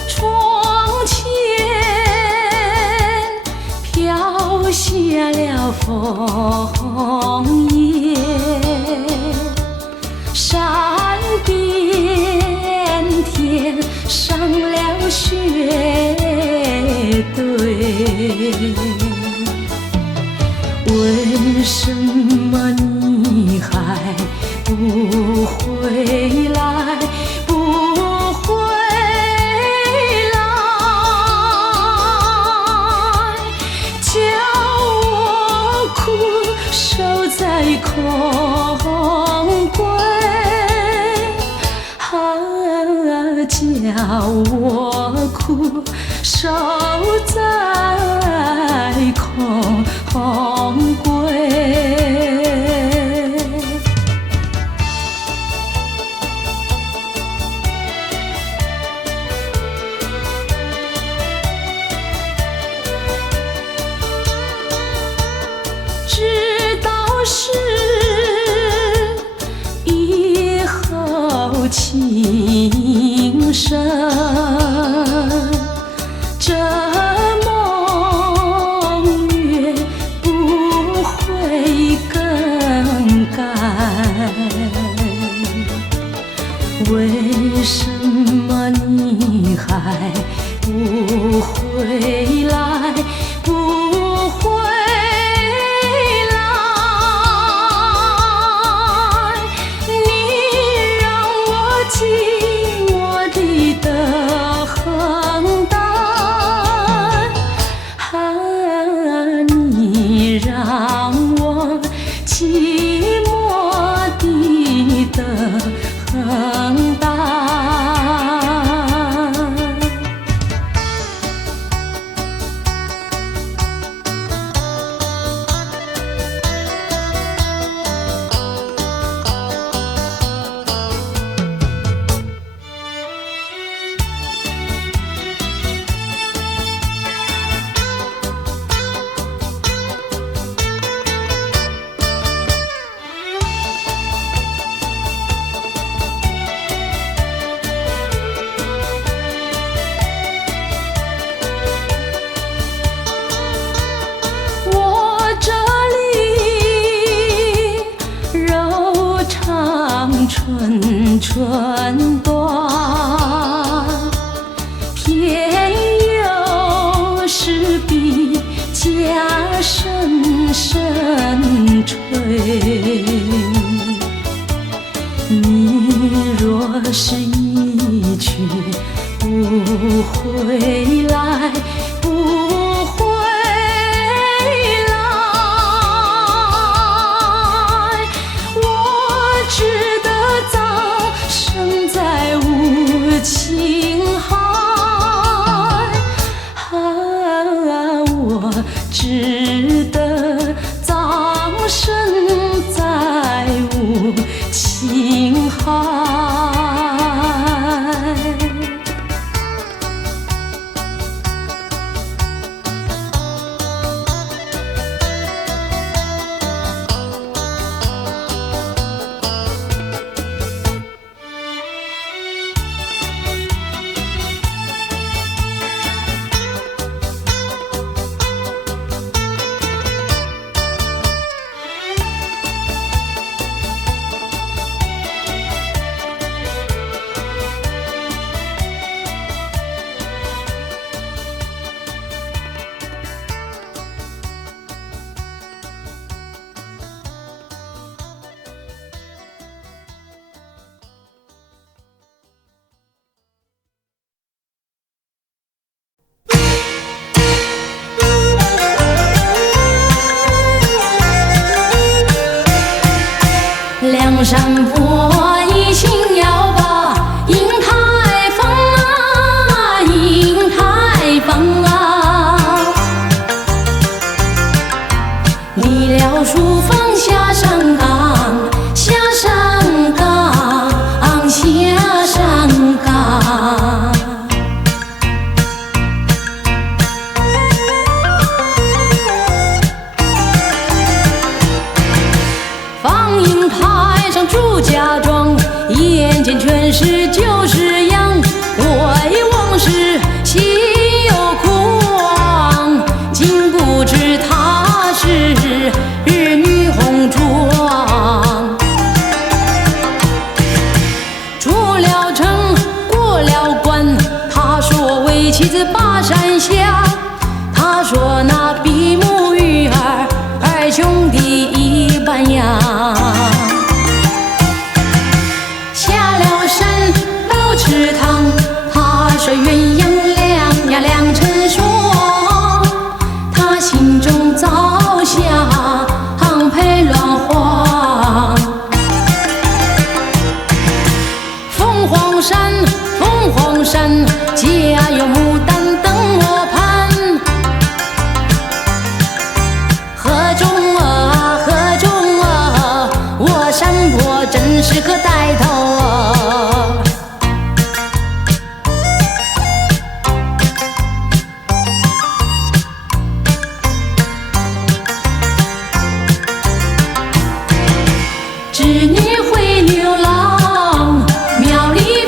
窗前飘下了枫叶，山边天上了雪堆。为什么你还不回来？不回来，叫我苦守在空闺，叫我苦守在空闺。直到是一今生，这梦月不会更改。为什么你还不回来？不回来，你让我寂寞地等待，你让我寂寞地等待。春春短，偏又是比家声声吹。你若是一去不回来，不回来，我只生在无情海，我只得葬身在无情海。梁山泊一心要把迎台放啊，迎台放啊，离了书房下山岗，下山岗，下山岗。放映台上祝家庄，眼前全是旧时样，对往事心有狂，竟不知她是女红妆。出了城，过了关，他说为妻子把山下，他说那比目鱼儿，二兄弟一般样。下了山到池塘，他说鸳鸯两呀两成双，他心中早想配乱晃。凤凰山，凤凰山，家有牡丹等我盼。河中啊，河中啊，我山坡真是个带头啊。织女会牛郎，庙里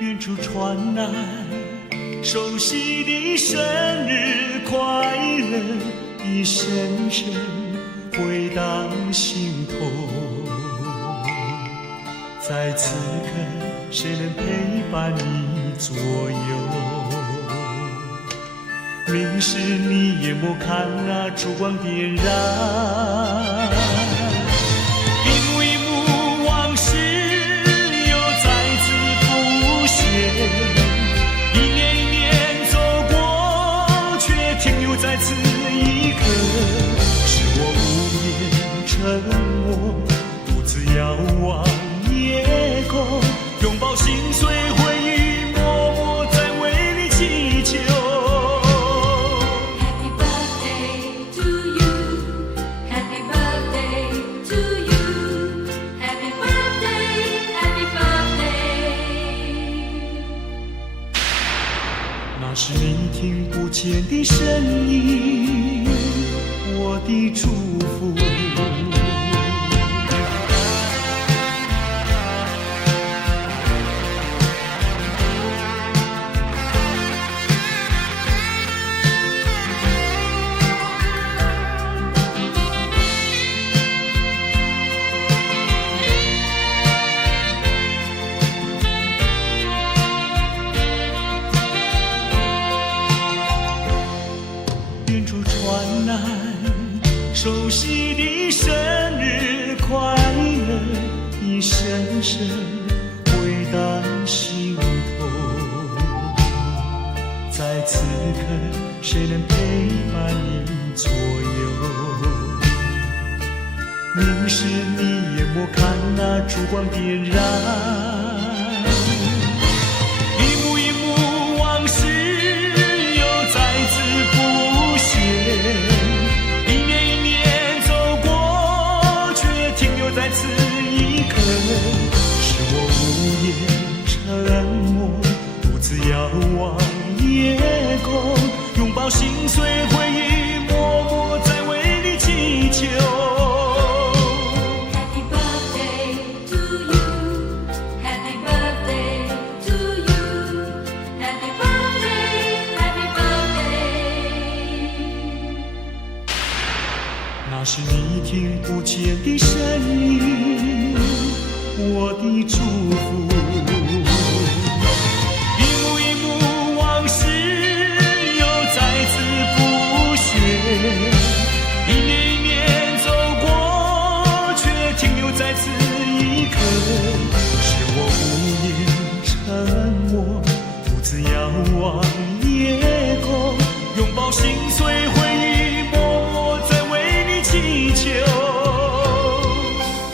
远处传来熟悉的生日快乐，一声声回荡心头。在此刻，谁能陪伴你左右？明时你眼莫看那烛光点燃，一幕一幕往事又再次浮现，一年一年走过，却停留在此一刻，是我无言沉默，独自遥望夜空，拥抱心碎回忆，默默在为你祈求。那是你听不见的声音，我的祝福。远处传来熟悉的生日快乐，一声声回荡心头。在此刻，谁能陪伴你左右？明时你眼莫看那烛光点燃，一幕一幕往事又再次浮现，一年一年走过，却停留在此一刻，是我无言沉默，独自遥望夜空，拥抱心碎回忆，默默在为你祈求。那是你听不见的声音，我的祝福。一幕一幕往事又再次浮现，一年一年走过，却停留在此一刻，是我无言沉默，独自遥望夜空，拥抱心碎回忆，默默在为你祈求。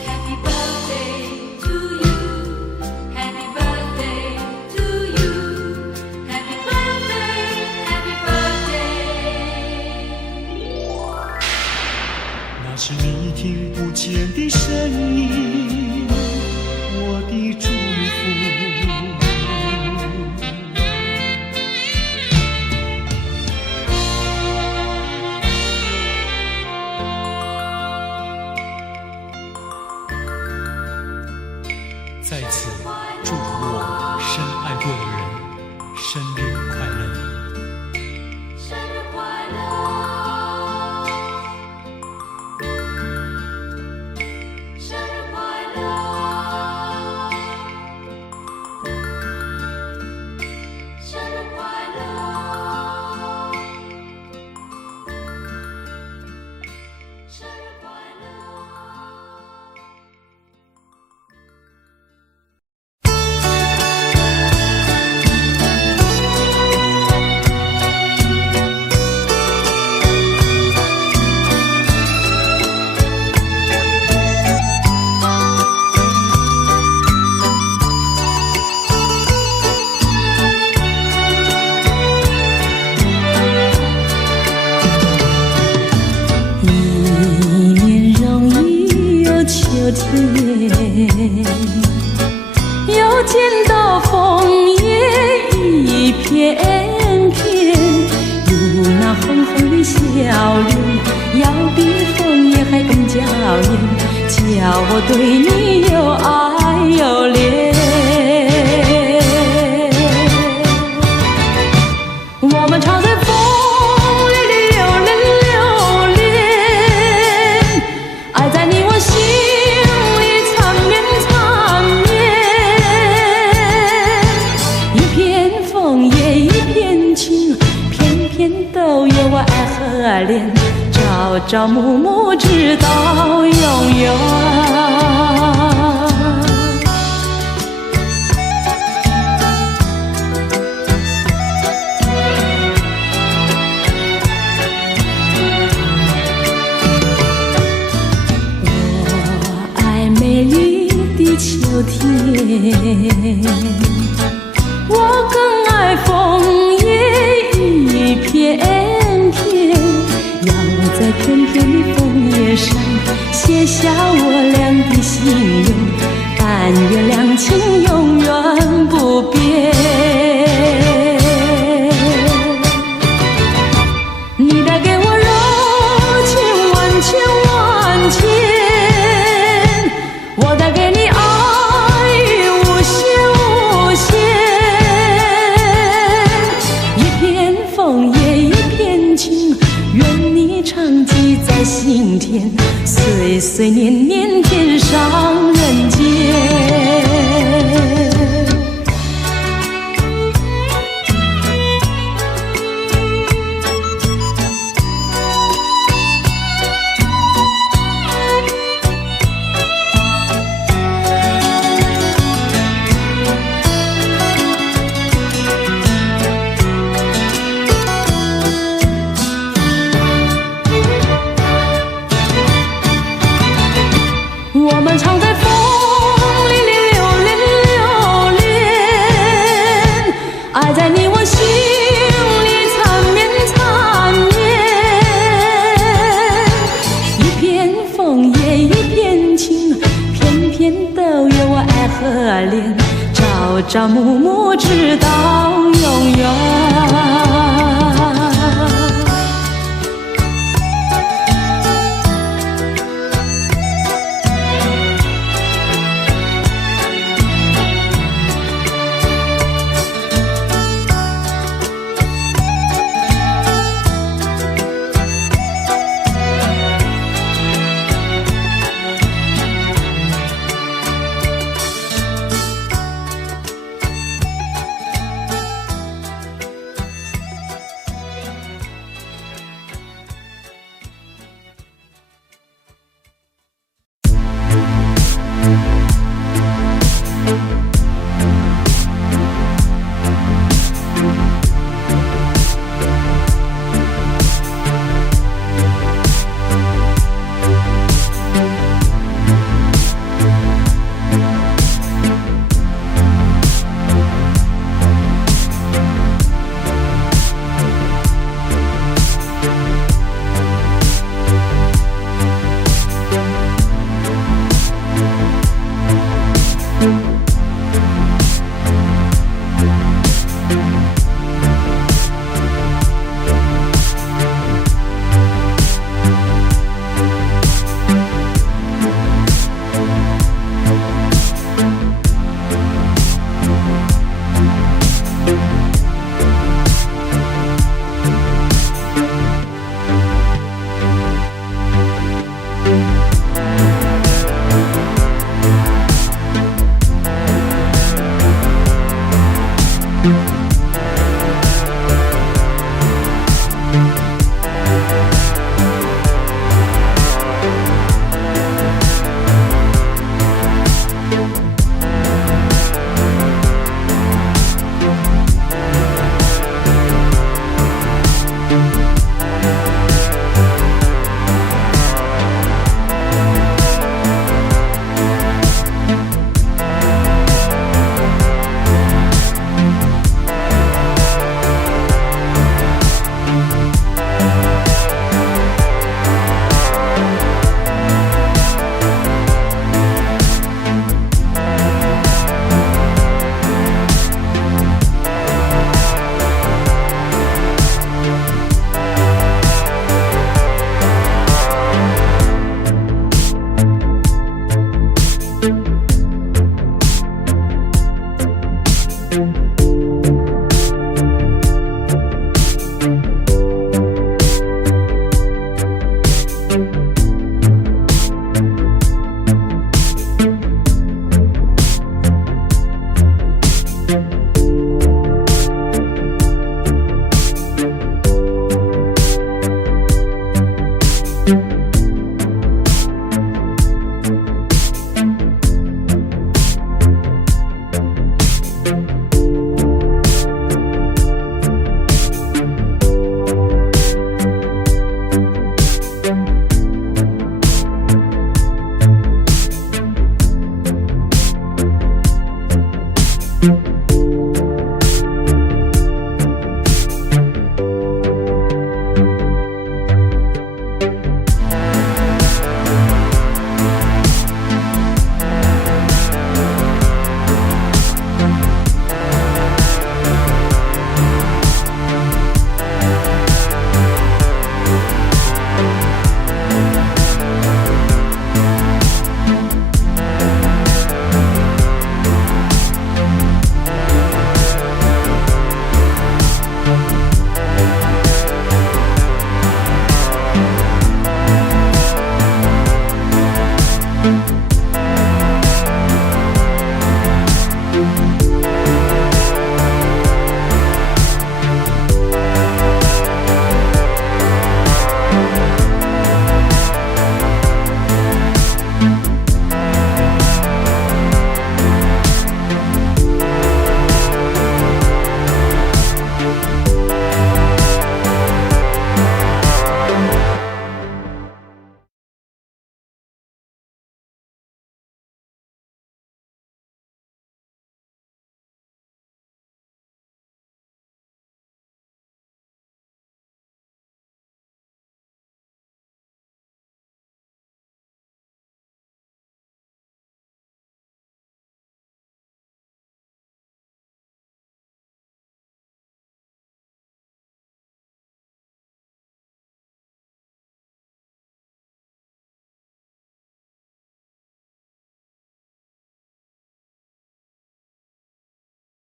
Happy birthday to you, Happy birthday to you, Happy birthday, Happy birthday。那是你听不见的声音，我的祝福。在此祝福我深爱过的人生日快乐。生日快乐，生日快乐，生日快乐，生日快乐。又见到枫叶一片片，如那红红的笑脸，要比枫叶还更娇艳，叫我对你又爱又怜。怜，朝朝暮暮直到永远。秋天，我更爱枫叶一片片，要在片片的枫叶上写下我俩的心愿，但愿两情永远不变。你带给我柔情万千万千，我带给你爱无限无限。一片枫叶一片情，愿你常记在心田，岁岁年年天上人间。我们常在风里留恋留恋，爱在你我心里缠绵缠绵。一片枫叶一片情，片片都有我爱和怜，朝朝暮暮直到永远。嗯。